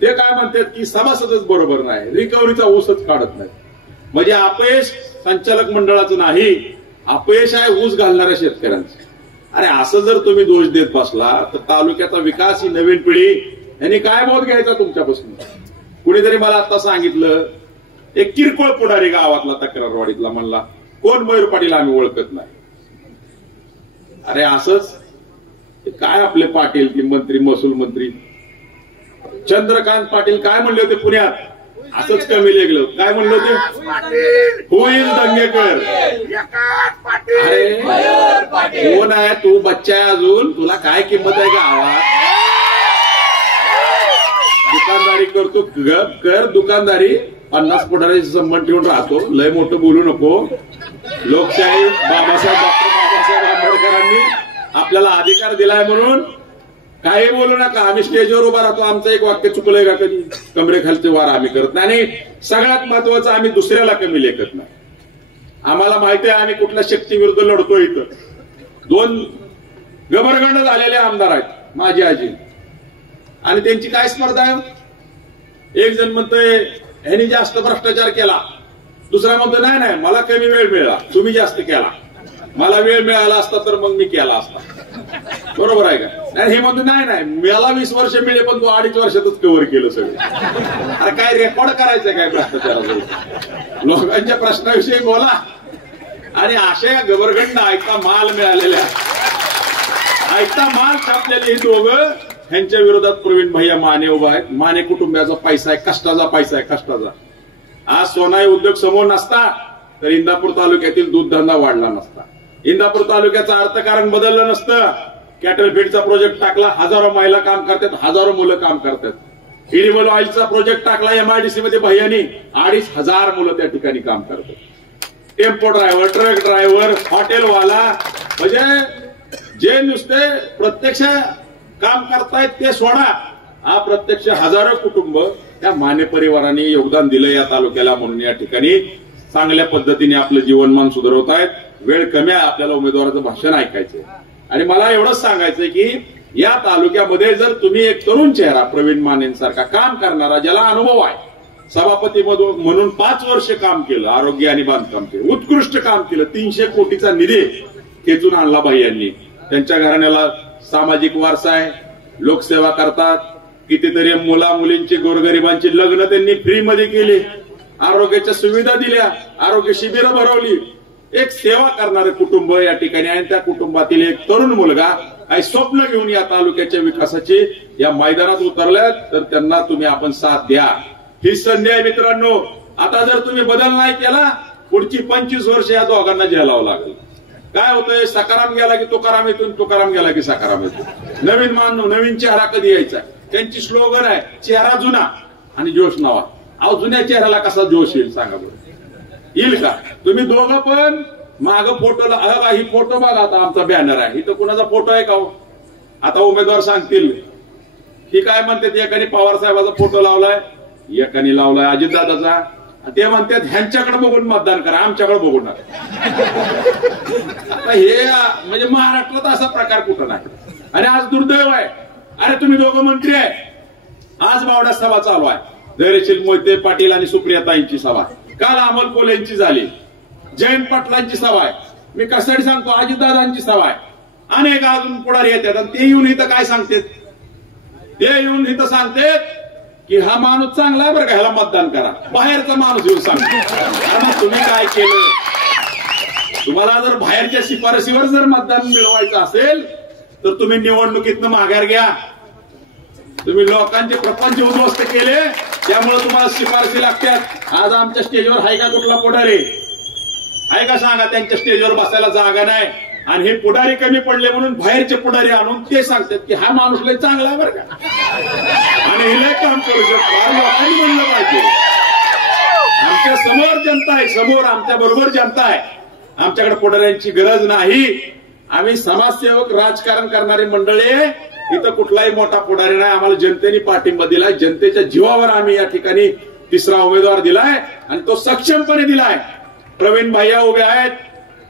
ते काय म्हणतात की सभासदच बरोबर नाही, रिकव्हरीचा ऊसच काढत नाही. म्हणजे अपयश संचालक मंडळाचं नाही, अपयश आहे ऊस घालणाऱ्या शेतकऱ्यांचं. अरे असं जर तुम्ही दोष देत बसला तर तालुक्याचा विकास ही नवीन पिढी यांनी काय बोध घ्यायचा तुमच्यापासून? कुणीतरी मला आता सांगितलं, एक किरकोळ पुढारी गावातला तक्रारवाडीतला म्हणला, कोण मयूर पाटील आम्ही ओळखत नाही. अरे असंच काय आपले पाटील की मंत्री, महसूल मंत्री चंद्रकांत पाटील काय म्हणले होते पुण्यात? असंच कमी लेगलं. काय म्हणलं होते? होईल दंगेकर. अरे कोण आहे तू? बच्चा आहे अजून, तुला काय किंमत आहे गावात? दुकानदारी करतो, कर दुकानदारी. 50 पुढाऱ्याचा संबंध ठेवून राहतो. लय मोठं बोलू नको. लोकशाही डॉक्टर बाबासाहेब आंबेडकरांनी आपल्याला अधिकार दिलाय म्हणून काही बोलू नका. आम्ही स्टेजवर उभा राहतो, आमचं एक वाक्य चुकलंय का कधी? कमरेखालचे वार आम्ही करत नाही. आणि सगळ्यात महत्वाचं, आम्ही दुसऱ्याला कमी लेखत नाही. आम्हाला माहिती आहे आम्ही कुठल्या शक्तीविरुद्ध लढतो. इथं 2 गमरगंड झालेले आमदार आहेत, माझी आजी. आणि त्यांची काय स्पर्धा आहे? एक जण म्हणतोय ह्यांनी जास्त भ्रष्टाचार केला, दुसरा म्हणतो नाही नाही मला कमी वेळ मिळाला, तुम्ही जास्त केला, मला वेळ मिळाला असता तर मग मी केला असता. बरोबर आहे का? नाही हे म्हणतो नाही नाही मला 20 वर्ष मिळेल पण तू 2.5 वर्षातच कव्हर केलं सगळं. अरे काय रेकॉर्ड करायचंय काय भ्रष्टाचाराचं? लोकांच्या प्रश्नाविषयी बोला आणि अशा गबरगंड ऐकता माल मिळालेल्या, ऐकता माल छापलेले हे दोघं, ह्यांच्या विरोधात प्रवीण भैया माने उभा आहेत. माने कुटुंबाचा पैसा आहे, कष्टाचा पैसा आहे, कष्टाचा. आज सोनाई उद्योग समोर नसता तर इंदापूर तालुक्यातील दूध धंदा वाढला नसता. इंदापूर तालुक्याचं अर्थकारण बदललं नसतं. कॅटल फीडचा प्रोजेक्ट टाकला, हजारो महिला काम करतात, हजारो मुलं काम करतात. इडिबल ऑइलचा प्रोजेक्ट टाकला एमआयडीसी मध्ये भैयानी, 2,500 मुलं त्या ठिकाणी काम करतात. टेम्पो ड्रायव्हर, ट्रक ड्रायव्हर, हॉटेलवाला, म्हणजे जे नुसते प्रत्यक्ष काम करतायत ते सोडा, हा प्रत्यक्ष हजारो कुटुंब त्या माने परिवाराने योगदान दिलं या तालुक्याला. म्हणून या ठिकाणी चांगल्या पद्धतीने आपलं जीवनमान सुधारवत आहेत. वेळ कमी आहे, आपल्याला उमेदवाराचं भाषण ऐकायचंय आणि मला एवढंच सांगायचंय की या तालुक्यामध्ये जर तुम्ही एक तरुण चेहरा प्रवीण मानेंसारखा काम करणारा, ज्याला अनुभव आहे, सभापती म्हणून 5 वर्ष काम केलं, आरोग्य आणि बांधकाम केलं, उत्कृष्ट काम केलं, 300 कोटीचा निधी खेचून आणला यांनी. त्यांच्या घराण्याला सामाजिक वारसा आहे, लोकसेवा करतात, कितीतरी मुला मुलींची गोरगरिबांची लग्न त्यांनी फ्रीमध्ये केली, आरोग्याच्या सुविधा दिल्या, आरोग्य शिबिरं भरवली. एक सेवा करणारं कुटुंब या ठिकाणी आहे. त्या कुटुंबातील एक तरुण मुलगा काही स्वप्न घेऊन या तालुक्याच्या विकासाची या मैदानात उतरल्यात, तर त्यांना तुम्ही आपण साथ द्या. ही संधी आहे मित्रांनो. आता जर तुम्ही बदल नाही केला, पुढची 25 वर्ष या दोघांना झेलावं लागेल. काय होतंय, सकाराम गेला की तुकाराम येतो, तुकाराम गेला की सकाराम येतो. नवीन मानव, नवीन चेहरा कधी यायचा? त्यांची स्लोगन आहे, चेहरा जुना आणि जोश नवा. अहो जुन्या चेहऱ्याला कसा जोश येईल सांगा बरं? येईल का? तुम्ही दोघं पण माग फोटोला, ही फोटो बघा, आता आमचा बॅनर आहे, इथं कुणाचा फोटो आहे का हो? आता उमेदवार सांगतील की काय म्हणतात, एकाने पवार साहेबाचा फोटो लावलाय, एकाने लावलाय अजितदादाचा. ते म्हणतात ह्यांच्याकडे बघून मतदान करा, आमच्याकडे बघून नका. आता हे म्हणजे महाराष्ट्रात असा प्रकार कुठं नाही. आणि आज दुर्दैव आहे, अरे तुम्ही दोघं मंत्री आहे, आज बावड्यात सभा चालू आहे, धैर्यशील मोहिते पाटील आणि सुप्रियाताईंची सभा, काल अमोल कोल्हेंची झाली, जयंत पाटलांची सभा आहे, मी कशासाठी सांगतो अजितदादांची सभा आहे, अनेक अजून पुढारी येतात. आणि ते येऊन इथं काय सांगतात? ते येऊन इथं सांगतात की हा माणूस चांगला आहे बरं का, ह्याला मतदान करा. बाहेरचा माणूस येऊन सांगतो तुम्ही काय केलं. तुम्हाला जर बाहेरच्या शिफारशीवर जर मतदान मिळवायचं असेल तर तुम्ही निवडणुकीतनं माघार घ्या. तुम्ही लोकांचे प्रपंच उद्ध्वस्त केले, त्यामुळे तुम्हाला शिफारशी लागतात. आज आमच्या स्टेजवर आहे का कुठला पुढारी? आहे का सांगा? त्यांच्या स्टेजवर बसायला जागा नाही. आणि हे पुढारी कमी पडले म्हणून बाहेरचे पुढारी आणून ते सांगतात की हा माणूस लय चांगला आहे बरं का, आणि हे लय काम करू शकतो. लोकांनी म्हणलं पाहिजे, आमच्या समोर जनता आहे, समोर आमच्या बरोबर जनता आहे, आमच्याकडे पुढाऱ्यांची गरज नाही. आम्ही समाजसेवक, राजकारण करणारी मंडळी, इथं कुठलाही मोठा पुढारी नाही. आम्हाला जनतेने पाठिंबा दिलाय, जनतेच्या जीवावर आम्ही या ठिकाणी तिसरा उमेदवार दिलाय आणि तो सक्षमपणे दिलाय. प्रवीण भैया उभे आहेत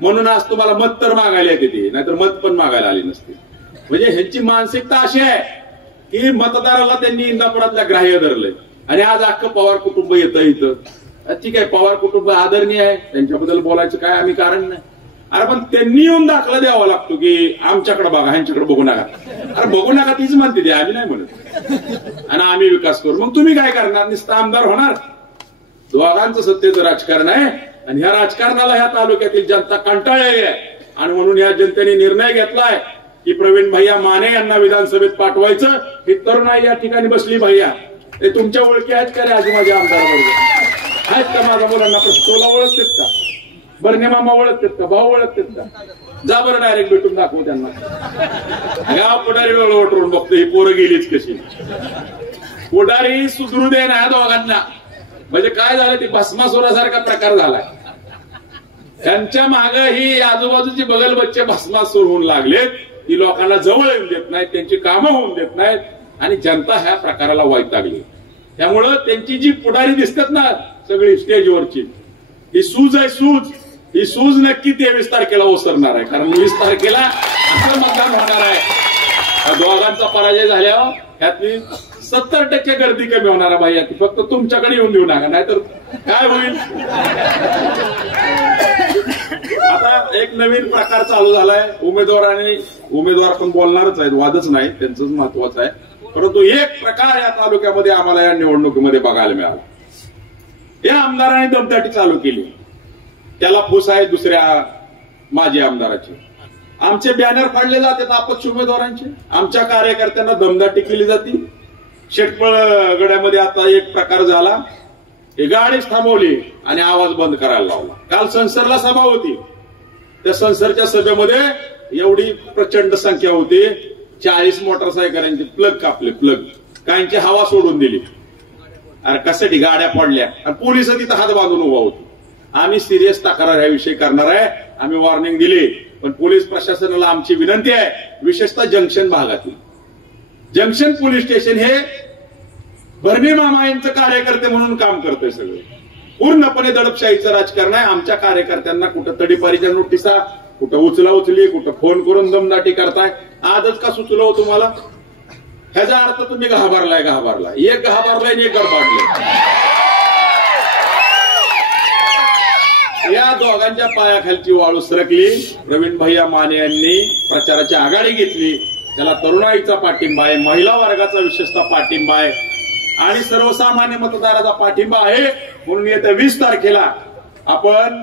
म्हणून आज तुम्हाला मत तर मागायला येते, नाहीतर मत पण मागायला आली नसती. म्हणजे ह्यांची मानसिकता अशी आहे की मतदाराला त्यांनी इंदापुरातल्या ग्राह्य धरलंय. आणि आज अख्खं पवार कुटुंब येतं इथं. ठीक आहे, पवार कुटुंब आदरणीय आहे, त्यांच्याबद्दल बोलायचं काय आम्ही कारण नाही. अरे पण त्यांनी येऊन दाखला द्यावा लागतो की आमच्याकडे बघा, ह्यांच्याकडे बघू नका. अरे बघू नका तीच म्हणते, ते आम्ही नाही म्हणत. आणि आम्ही विकास करू. मग तुम्ही काय करणार? नुसतं आमदार होणार? दोघांचं सत्तेचं राजकारण आहे आणि ह्या राजकारणाला ह्या तालुक्यातील जनता कंटाळलेली आहे. आणि म्हणून ह्या जनतेने निर्णय घेतलाय की प्रवीण भैया माने यांना विधानसभेत पाठवायचं. ही तरुणाई या ठिकाणी बसली भैया, ते तुमच्या ओळखी आहेत का रे? आजी माझ्या आमदाराबरोबर आहेत का? माझ्या मुलांना प्रश्नोला ओळखतात का? बरणे मामा ओळखतात का? भाऊ ओळखतात का? जा बरं डायरेक्ट भेटून दाखवू त्यांना. गाव पुढारी ओळखून बघतो ही पोरं गेलीच कशी. पुढारी सुधरू दे ना दोघांना. म्हणजे काय झालं, ती भस्मासुरासारखा प्रकार झालाय. त्यांच्या माग ही आजूबाजूची बगल बच्चे भस्मासूर होऊन लागलेत. ती लोकांना जवळ येऊन देत नाहीत, त्यांची कामं होऊन देत नाहीत आणि जनता ह्या प्रकाराला वैतागली. त्यामुळं त्यांची जी पुढारी दिसतात ना सगळी स्टेजवरची, ही सूज आहे, सूज. ही सूज नक्की 23 तारखेला ओसरणार आहे. कारण 20 तारखेला असं मतदान होणार आहे. या दोघांचा पराजय झाल्यावर ह्यातली 70% गर्दी कमी होणार बाई. फक्त तुमच्याकडे येऊन देऊ नका, नाहीतर काय होईल. आता एक नवीन प्रकार चालू झालाय. उमेदवार पण बोलणारच आहेत, वादच नाही, त्यांचंच महत्वाचं आहे. परंतु एक प्रकार या तालुक्यामध्ये आम्हाला या निवडणुकीमध्ये बघायला मिळाला. या आमदारांनी दमदाटी चालू केली. त्याला फूस आहे दुसऱ्या माजी आमदाराची. आमचे बॅनर फाडले जातात अपक्ष उमेदवारांचे. आमच्या कार्यकर्त्यांना दमदाटी केली जाते. शेटपळ गड्यामध्ये आता एक प्रकार झाला. ही गाडीच थांबवली आणि आवाज बंद करायला लावला. काल संसरला सभा होती. त्या संसरच्या सभेमध्ये एवढी प्रचंड संख्या होती. 40 मोटरसायकलांचे प्लग कापले, प्लग काहींची हवा सोडून दिली. अरे कशासाठी गाड्या पडल्या आणि पोलिस तिथं हात बांधून उभा होती. आम्ही सिरियस तक्रार ह्याविषयी करणार आहे. आम्ही वॉर्निंग दिली, पण पोलीस प्रशासनाला आमची विनंती आहे, विशेषतः जंक्शन भागातील जंक्शन पोलीस स्टेशन हे भरणी मामा यांचं कार्यकर्ते म्हणून काम करतंय. सगळं पूर्णपणे दडपशाहीचं राजकारण आहे. आमच्या कार्यकर्त्यांना कुठं तडीपारीच्या नोटिसा, कुठं उचली, कुठं फोन करून दमदाटी करताय. आजच का सुचलं हो तुम्हाला? ह्याचा अर्थ तुम्ही घाबरलाय. एक घाबरलाय आणि एक गडबडलाय. या दोघांच्या पायाखालची वाळू सरकली. प्रवीण भैया माने यांनी प्रचाराची आघाडी घेतली. त्याला तरुणाईचा पाठिंबा आहे, महिला वर्गाचा विशेषतः पाठिंबा आहे आणि सर्वसामान्य मतदाराचा पाठिंबा आहे. म्हणून येत्या 20 तारखेला आपण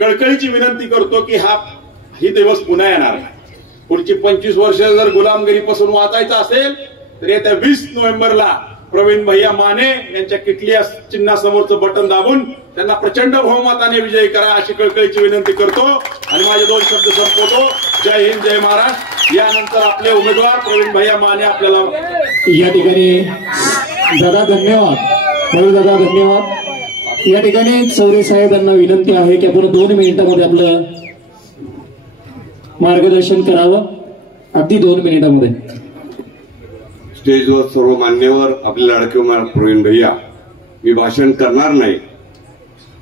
कळकळीची विनंती करतो की ही दिवस पुन्हा येणार. पुढची 25 वर्ष जर गुलामगिरीपासून वाचायचं असेल तर येत्या 20 नोव्हेंबरला प्रवीण भैया माने यांच्या किटली चिन्हासमोरचं बटन दाबून त्यांना प्रचंड बहुमताने विजयी करा अशी कळकळीची विनंती करतो आणि माझे 2 शब्द संपवतो. जय हिंद, जय महाराष्ट्र. यानंतर आपले उमेदवार प्रवीण भैया माने आपल्याला या ठिकाणी दादा धन्यवाद. या ठिकाणी चौरे साहेब यांना विनंती आहे की आपण 2 मिनिटांमध्ये आपलं मार्गदर्शन करावं. अगदी 2 मिनिटांमध्ये. स्टेजवर सर्व मान्यवर, आपले लाडके प्रवीण भैया, मी भाषण करणार नाही,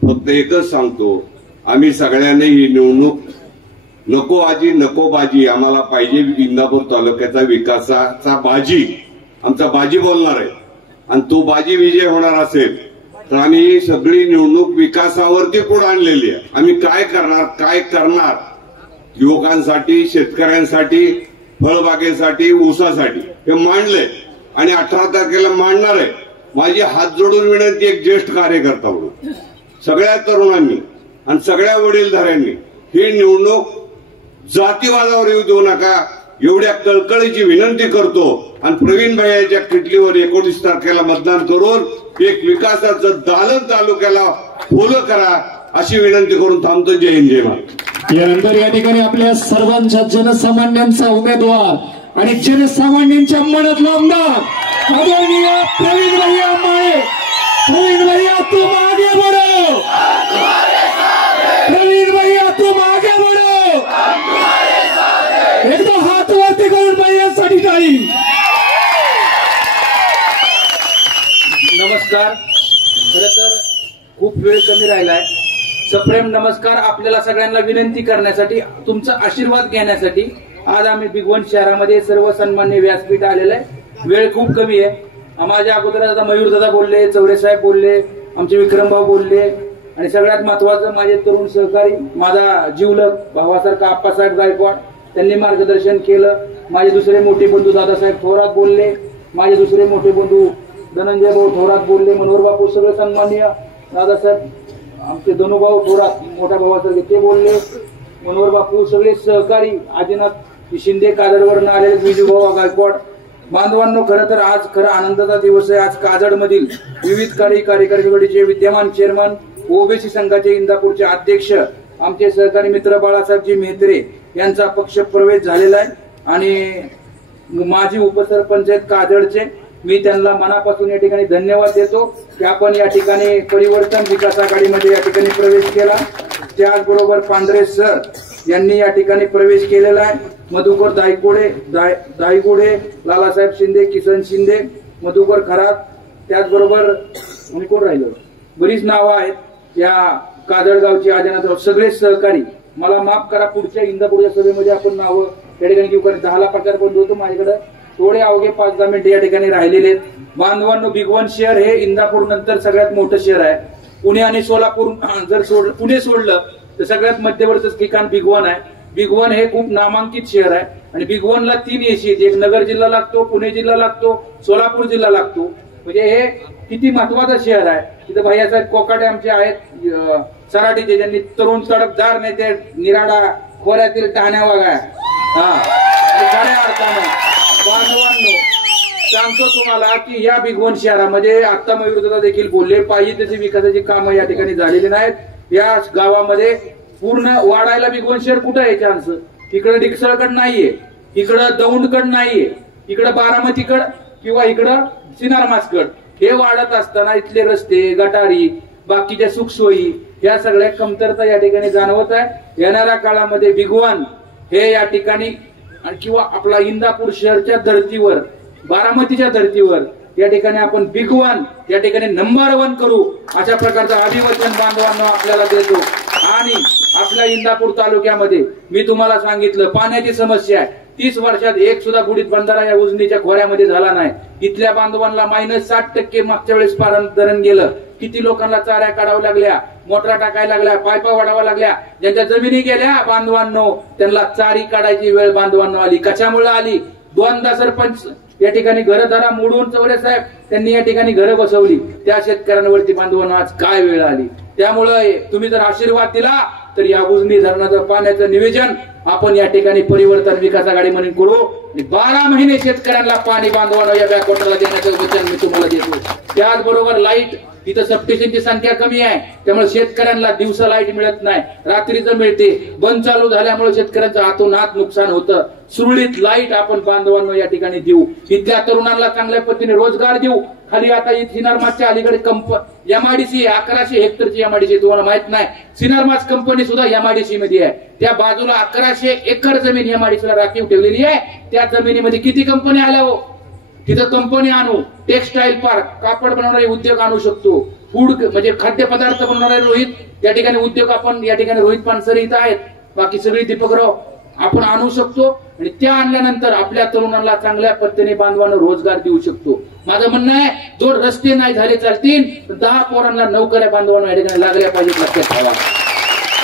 फक्त एकच सांगतो, आम्ही सगळ्यांनी ही निवडणूक नको बाजी आम्हाला पाहिजे. इंदापूर तालुक्याचा विकासाचा बाजी, आमचा बाजी बोलणार आहे आणि तो बाजी विजय होणार असेल तर आम्ही सगळी निवडणूक विकासावरती पुढे आणलेली आहे. आम्ही काय करणार युवकांसाठी, शेतकऱ्यांसाठी, फळबागेसाठी, ऊसासाठी हे मांडले आणि 18 तारखेला मांडणार आहे. माझी हात जोडून विनंती एक ज्येष्ठ कार्यकर्ता म्हणून सगळ्या तरुणांनी आणि सगळ्या वडीलधाऱ्यांनी ही निवडणूक जातीवादावर येऊ देऊ नका एवढ्या कळकळीची विनंती करतो आणि प्रवीण भैयाच्या किटलीवर 19 तारखेला मतदान करून एक विकासाचं दालन तालुक्याला फुलं करा अशी विनंती करून थांबतो. जय हिंद, जय महाराष्ट्र. यानंतर या ठिकाणी आपल्या सर्वांच्या जनसामान्यांचा उमेदवार आणि जनसामान्यांच्या मनातला आमदार आदरणीय प्रवीण भैया माने. प्रवीण भैया तुम आगे बढ़ो, प्रवीण भैया तुम आगे बढ़ो. एकदा हात वरती करून भैयासाठी टाळी. नमस्कार. खरं तर खूप वेळ कमी राहिलाय. सप्रेम नमस्कार आपल्याला सगळ्यांना विनंती करण्यासाठी, तुमचा आशीर्वाद घेण्यासाठी आज आम्ही भिगवण शहरामध्ये सर्व सन्मान्य व्यासपीठ आलेलं आहे. वेळ खूप कमी आहे. माझ्या अगोदर आता मयूर दादा बोलले, चौरे साहेब बोलले, आमचे विक्रमभाऊ बोलले आणि सगळ्यात महत्वाचं माझे तरुण सहकारी, माझा जीवलग भावासारखा आप्पासाहेब गायकवाड, त्यांनी मार्गदर्शन केलं. माझे दुसरे मोठे बंधू दादासाहेब थोरात बोलले, माझे दुसरे मोठे बंधू धनंजय भाऊ थोरात बोलले, मनोहर बापू सगळे सन्मान्य दादासाहेब, आमचे धनुभाऊ थोरात मोठ्या भावासारखे ते बोलले, मनोहर बापू सगळे सहकारी, आदिनाथ शिंदे काजडवरनं आलेले, विजूभाऊ गायकवाड. बांधवांनो, खरं तर आज खरा आनंदाचा दिवस आहे. आज काजडमधील विविध कार्यकारी गटाचे विद्यमान चेअरमन, ओबीसी संघाचे इंदापूरचे अध्यक्ष, आमचे सहकारी मित्र बाळासाहेबजी मेहत्रे यांचा पक्ष प्रवेश झालेला आहे आणि माजी उपसरपंच आहेत काजडचे. मी त्यांना मनापासून या ठिकाणी धन्यवाद देतो की आपण या ठिकाणी परिवर्तन विकास आघाडीमध्ये या ठिकाणी प्रवेश केला. त्याचबरोबर पांढरे सर यांनी या ठिकाणी प्रवेश केलेला आहे. मधुकर दायगोडे, लालासाहेब शिंदे, किसन शिंदे, मधुकर खरात, त्याचबरोबर कोण राहिलं, बरीच नावं आहेत या काजळगावची. आजनाथ सगळे सहकारी, मला माफ करा, पुढच्या इंदापूरच्या सभेमध्ये आपण नावं त्या ठिकाणी किंवा 10ला प्रचार बंद होतो. माझ्याकडे थोडे अवघे 5-10 मिनिटं या ठिकाणी राहिलेले आहेत. बांधवांनो, बिगवन शहर हे इंदापूर नंतर सगळ्यात मोठं शहर आहे. पुणे आणि सोलापूर जर पुणे सोडलं तर सगळ्यात मध्यवर्ती ठिकाण बिगवन आहे. बिगवन हे खूप नामांकित शहर आहे आणि बिगवनला 3 एसी आहेत. एक नगर जिल्हा लागतो, पुणे जिल्हा लागतो, सोलापूर जिल्हा लागतो. म्हणजे हे किती महत्वाचं शहर आहे. तिथं भैयासाहेब कोकाटे आमचे आहेत सराटीचे, ज्यांनी तरुण तडकदार नेते निराडा खोऱ्यातील टाहण्या वागाय खऱ्या अर्थानं. बांधवांनो, सांगतो तुम्हाला की या बिगवन शहरामध्ये आता मयूरदादा देखील बोलले, पाहिजे तशी विकासाची कामं या ठिकाणी झालेली नाहीत. या गावामध्ये पूर्ण वाढायला बिगवन शहर कुठं आहे चान्स? इकडं डिकसळकड नाहीये, इकडं दौंडकड नाहीये, इकडं बारामतीकड किंवा इकडं सिनारमासकड. हे वाढत असताना इथले रस्ते, गटारी, बाकीच्या सुखसोयी या सगळ्या कमतरता या ठिकाणी जाणवत आहे. येणाऱ्या काळामध्ये बिगवन हे या ठिकाणी किंवा आपला इंदापूर शहरच्या धर्तीवर, बारामतीच्या धर्तीवर या ठिकाणी आपण बिगवन या ठिकाणी नंबर 1 करू अशा प्रकारचं अभिवचन बांधवांना आपल्याला देतो. आणि आपल्या इंदापूर तालुक्यामध्ये मी तुम्हाला सांगितलं पाण्याची समस्या आहे. 30 वर्षात एक सुद्धा गुढीत बंधारा या उजनीच्या खोऱ्यामध्ये झाला नाही. इथल्या बांधवांना -60% मागच्या वेळेस पारण गेलं. किती लोकांना चाऱ्या काढाव्या लागल्या, मोटरा टाकायला लागल्या, पायपा वाढाव्या लागल्या. ज्यांच्या जमिनी गेल्या बांधवांनो, त्यांना चारी काढायची वेळ बांधवांनो आली. कशामुळे आली? 2दा सरपंच या ठिकाणी घरदारा मोडून चौरे साहेब त्यांनी या ठिकाणी घरं बसवली. त्या शेतकऱ्यांवरती बांधवांनो आज काय वेळ आली. त्यामुळे तुम्ही जर आशीर्वाद दिला तर या उजनी धरणाचं पाण्याचं नियोजन आपण या ठिकाणी परिवर्तन विकास आघाडी म्हणून करू. 12 महिने शेतकऱ्यांना पाणी बांधवांनो या बॅकवॉटरला देण्याचं वचन मी तुम्हाला देतो. त्याचबरोबर लाईट, इथं सबस्टेशनची संख्या कमी आहे, त्यामुळे शेतकऱ्यांना दिवसा लाईट मिळत नाही, रात्रीचं मिळते. बंद चालू झाल्यामुळे शेतकऱ्यांचं हातून हात नुकसान होतं. सुरळीत लाईट आपण बांधवांनो या ठिकाणी देऊ. इथल्या तरुणांना चांगल्या पद्धतीने रोजगार देऊ. खाली आता सिनारमासच्या अलीकडे एमआयडीसी 1100 हेक्टरची एमआयडीसी, तुम्हाला माहित नाही. सिनारमास कंपनी सुद्धा एमआयडीसी मध्ये आहे. त्या बाजूला 1100 एकर जमीन एमआयडीसीला राखीव ठेवलेली आहे. त्या जमिनीमध्ये किती कंपनी आल्या हो. तिथं कंपनी आणू, टेक्सटाईल पार्क, कापड बनवणारे उद्योग आणू शकतो. फूड म्हणजे खाद्यपदार्थ बनवणारे रोहित त्या ठिकाणी उद्योग आपण या ठिकाणी रोहित पानसरे इथं आहेत, बाकी सगळी दीपकराव आपण आणू शकतो. आणि त्या आणल्यानंतर आपल्या तरुणांना चांगल्या पद्धतीने बांधवांना रोजगार देऊ शकतो. माझं म्हणणं आहे, 2 रस्ते नाही झाले चालतील, 10 पोरांना नोकऱ्या बांधवांना या ठिकाणी लागल्या पाहिजेत. लक्षात ठेवा.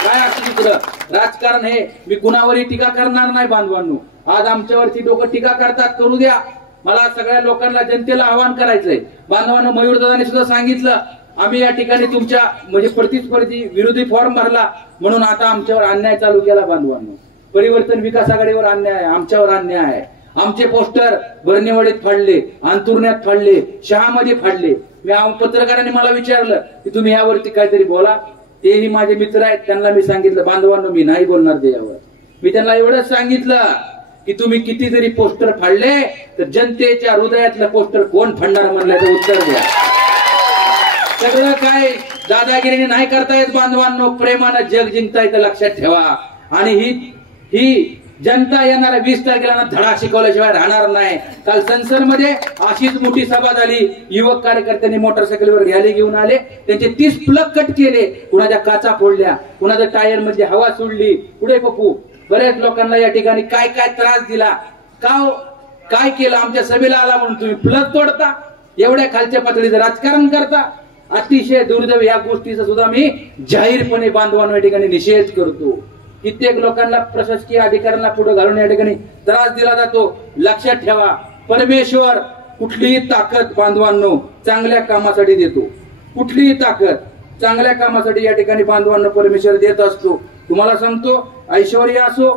काय असं दुसरं राजकारण हे मी कुणावरही टीका करणार नाही बांधवांनो. आज आमच्यावरती लोक टीका करतात, करू द्या. मला सगळ्या लोकांना, जनतेला आवाहन करायचंय. बांधवांनो, मयूरदादांनी सुद्धा सांगितलं, आम्ही या ठिकाणी तुमच्या म्हणजे प्रतिस्पर्धी विरोधी फॉर्म भरला म्हणून आता आमच्यावर अन्याय चालू केला. बांधवांनो, परिवर्तन विकास आघाडीवर अन्याय आहे, आमच्यावर अन्याय आहे. आमचे पोस्टर भरणेवाडीत फाडले, अंतुरण्यात फाडले, शहामध्ये फाडले. मी पत्रकारांनी मला विचारलं की तुम्ही यावरती काहीतरी बोला. तेही माझे मित्र आहेत, त्यांना मी सांगितलं बांधवांनो मी नाही बोलणार त्याच्यावर. मी त्यांना एवढंच सांगितलं की तुम्ही किती जरी पोस्टर फाडले तर जनतेच्या हृदयातलं पोस्टर कोण फाडणार म्हणल्याचं उत्तर द्या. सगळं काय दादागिरीने नाही करता येत बांधवांनो, प्रेमानं जग जिंकता येतं. लक्षात ठेवा. आणि ही जनता येणाऱ्या 20 तारखेला धडा शिकवल्याशिवाय राहणार नाही. काल संसदमध्ये अशीच मोठी सभा झाली. युवक कार्यकर्त्यांनी मोटरसायकलवर रॅली घेऊन आले, त्यांचे 30 प्लग कट केले, कुणाच्या काचा फोडल्या, कुणाच्या टायर मध्ये हवा सोडली. पुढे पप्पू बऱ्याच लोकांना या ठिकाणी काय काय त्रास दिला. काय केलं? आमच्या सभेला आला म्हणून तुम्ही प्लग तोडता, एवढ्या खालच्या पातळीचं राजकारण करता. अतिशय दुर्दैव. या गोष्टीचा सुद्धा मी जाहीरपणे बांधवांना या ठिकाणी निषेध करतो. कित्येक लोकांना प्रशासकीय अधिकाऱ्यांना पुढे घालून या ठिकाणी त्रास दिला जातो. लक्षात ठेवा, परमेश्वर कुठलीही ताकद बांधवांनो चांगल्या कामासाठी देतो. कुठलीही ताकद चांगल्या कामासाठी या ठिकाणी बांधवांना परमेश्वर देत असतो. तुम्हाला सांगतो, ऐश्वर्य असो,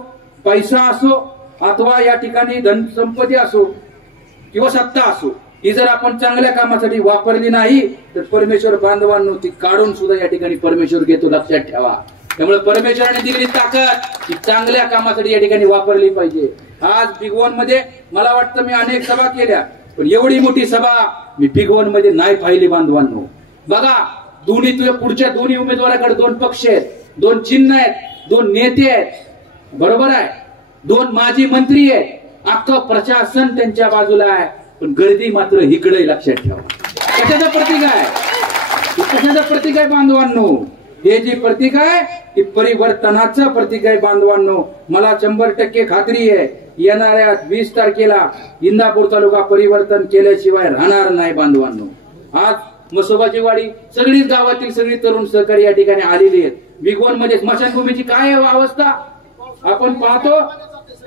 पैसा असो, अथवा या ठिकाणी धन संपत्ती असो किंवा सत्ता असो, ही जर आपण चांगल्या कामासाठी वापरली नाही तर परमेश्वर बांधवांनो ती काढून सुद्धा या ठिकाणी परमेश्वर घेतो. लक्षात ठेवा. त्यामुळे परमेश्वराने दिलेली ताकद ही चांगल्या कामासाठी या ठिकाणी वापरली पाहिजे. आज बिगवन मध्ये मला वाटतं मी अनेक सभा केल्या, पण एवढी मोठी सभा मी बिगवन मध्ये नाही पाहिली बांधवांनो. बघा, पुढच्या दोन्ही उमेदवाराकडे 2 पक्ष आहेत, 2 चिन्ह आहेत, 2 नेते आहेत, बरोबर आहे, 2 माजी मंत्री आहेत, अख्खं प्रशासन त्यांच्या बाजूला आहे, पण गर्दी मात्र इकडे. लक्षात ठेवा. कशाचं प्रतीक आहे? कशाचं प्रतीक आहे बांधवांनो? हे जे प्रतीक आहे ते परिवर्तनाचं प्रतीक आहे बांधवांनो. मला 100% खात्री आहे येणाऱ्या 20 तारखेला इंदापूर तालुका परिवर्तन केल्याशिवाय राहणार नाही बांधवांनो. आज मसोबाची वाडी सगळीच गावातील सगळी तरुण सहकारी या ठिकाणी आलेली आहेत. बिगवण मध्ये स्मशानभूमीची काय अवस्था आपण पाहतो,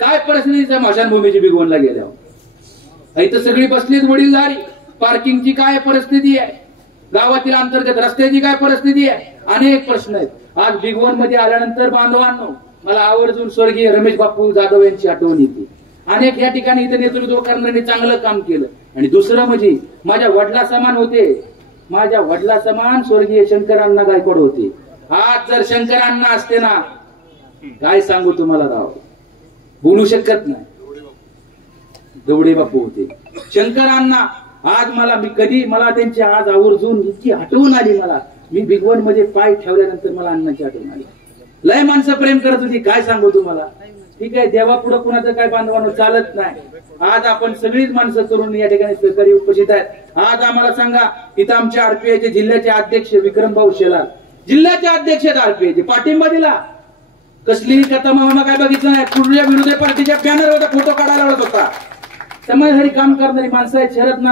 काय परिस्थिती स्मशानभूमीची बिगवणला गेल्यावर. इथं सगळी बसलीत वडीलधारी. पार्किंगची काय परिस्थिती आहे, गावातील अंतर्गत रस्त्याची काय परिस्थिती आहे, अनेक प्रश्न आहेत. आज बिगवण मध्ये आल्यानंतर बांधवांनो मला आवर्जून स्वर्गीय रमेश बापू जाधव यांची आठवण येते. अनेक या ठिकाणी इथे नेतृत्व करणाऱ्यांनी चांगलं काम केलं. आणि दुसरं म्हणजे माझ्या वडिला समान होते, माझ्या वडिला समान स्वर्गीय शंकरांना गायकवाड होते. आज जर शंकरांना असते ना, काय सांगू तुम्हाला राव, बोलू शकत नाही. दवडे बापू होते शंकरांना. आज मला त्यांची आज आवर्जून इतकी आठवण आली. मला मी बिगवण मध्ये पाय ठेवल्यानंतर मला अण्णांची आठवण आली. लय माणसं प्रेम करत होती, काय सांगू तुम्हाला. ठीक आहे, देवा पुढे कुणाचं काय बांधवानं चालत नाही. आज आपण सगळीच माणसं करून या ठिकाणी सहकारी उपस्थित आहेत. आज आम्हाला सांगा, इथं आमच्या आरपीआयचे जिल्ह्याचे अध्यक्ष विक्रमभाऊ शेलार, जिल्ह्याचे अध्यक्ष आरपीआयचे, पाठिंबा दिला. कसलीही कथा मामा काय बघितलं नाही. कुठल्या विरोधी पार्टीच्या बॅनरवर फोटो काढायला होता. समाजासाठी काम करणारी माणसं आहेत. शरद नाना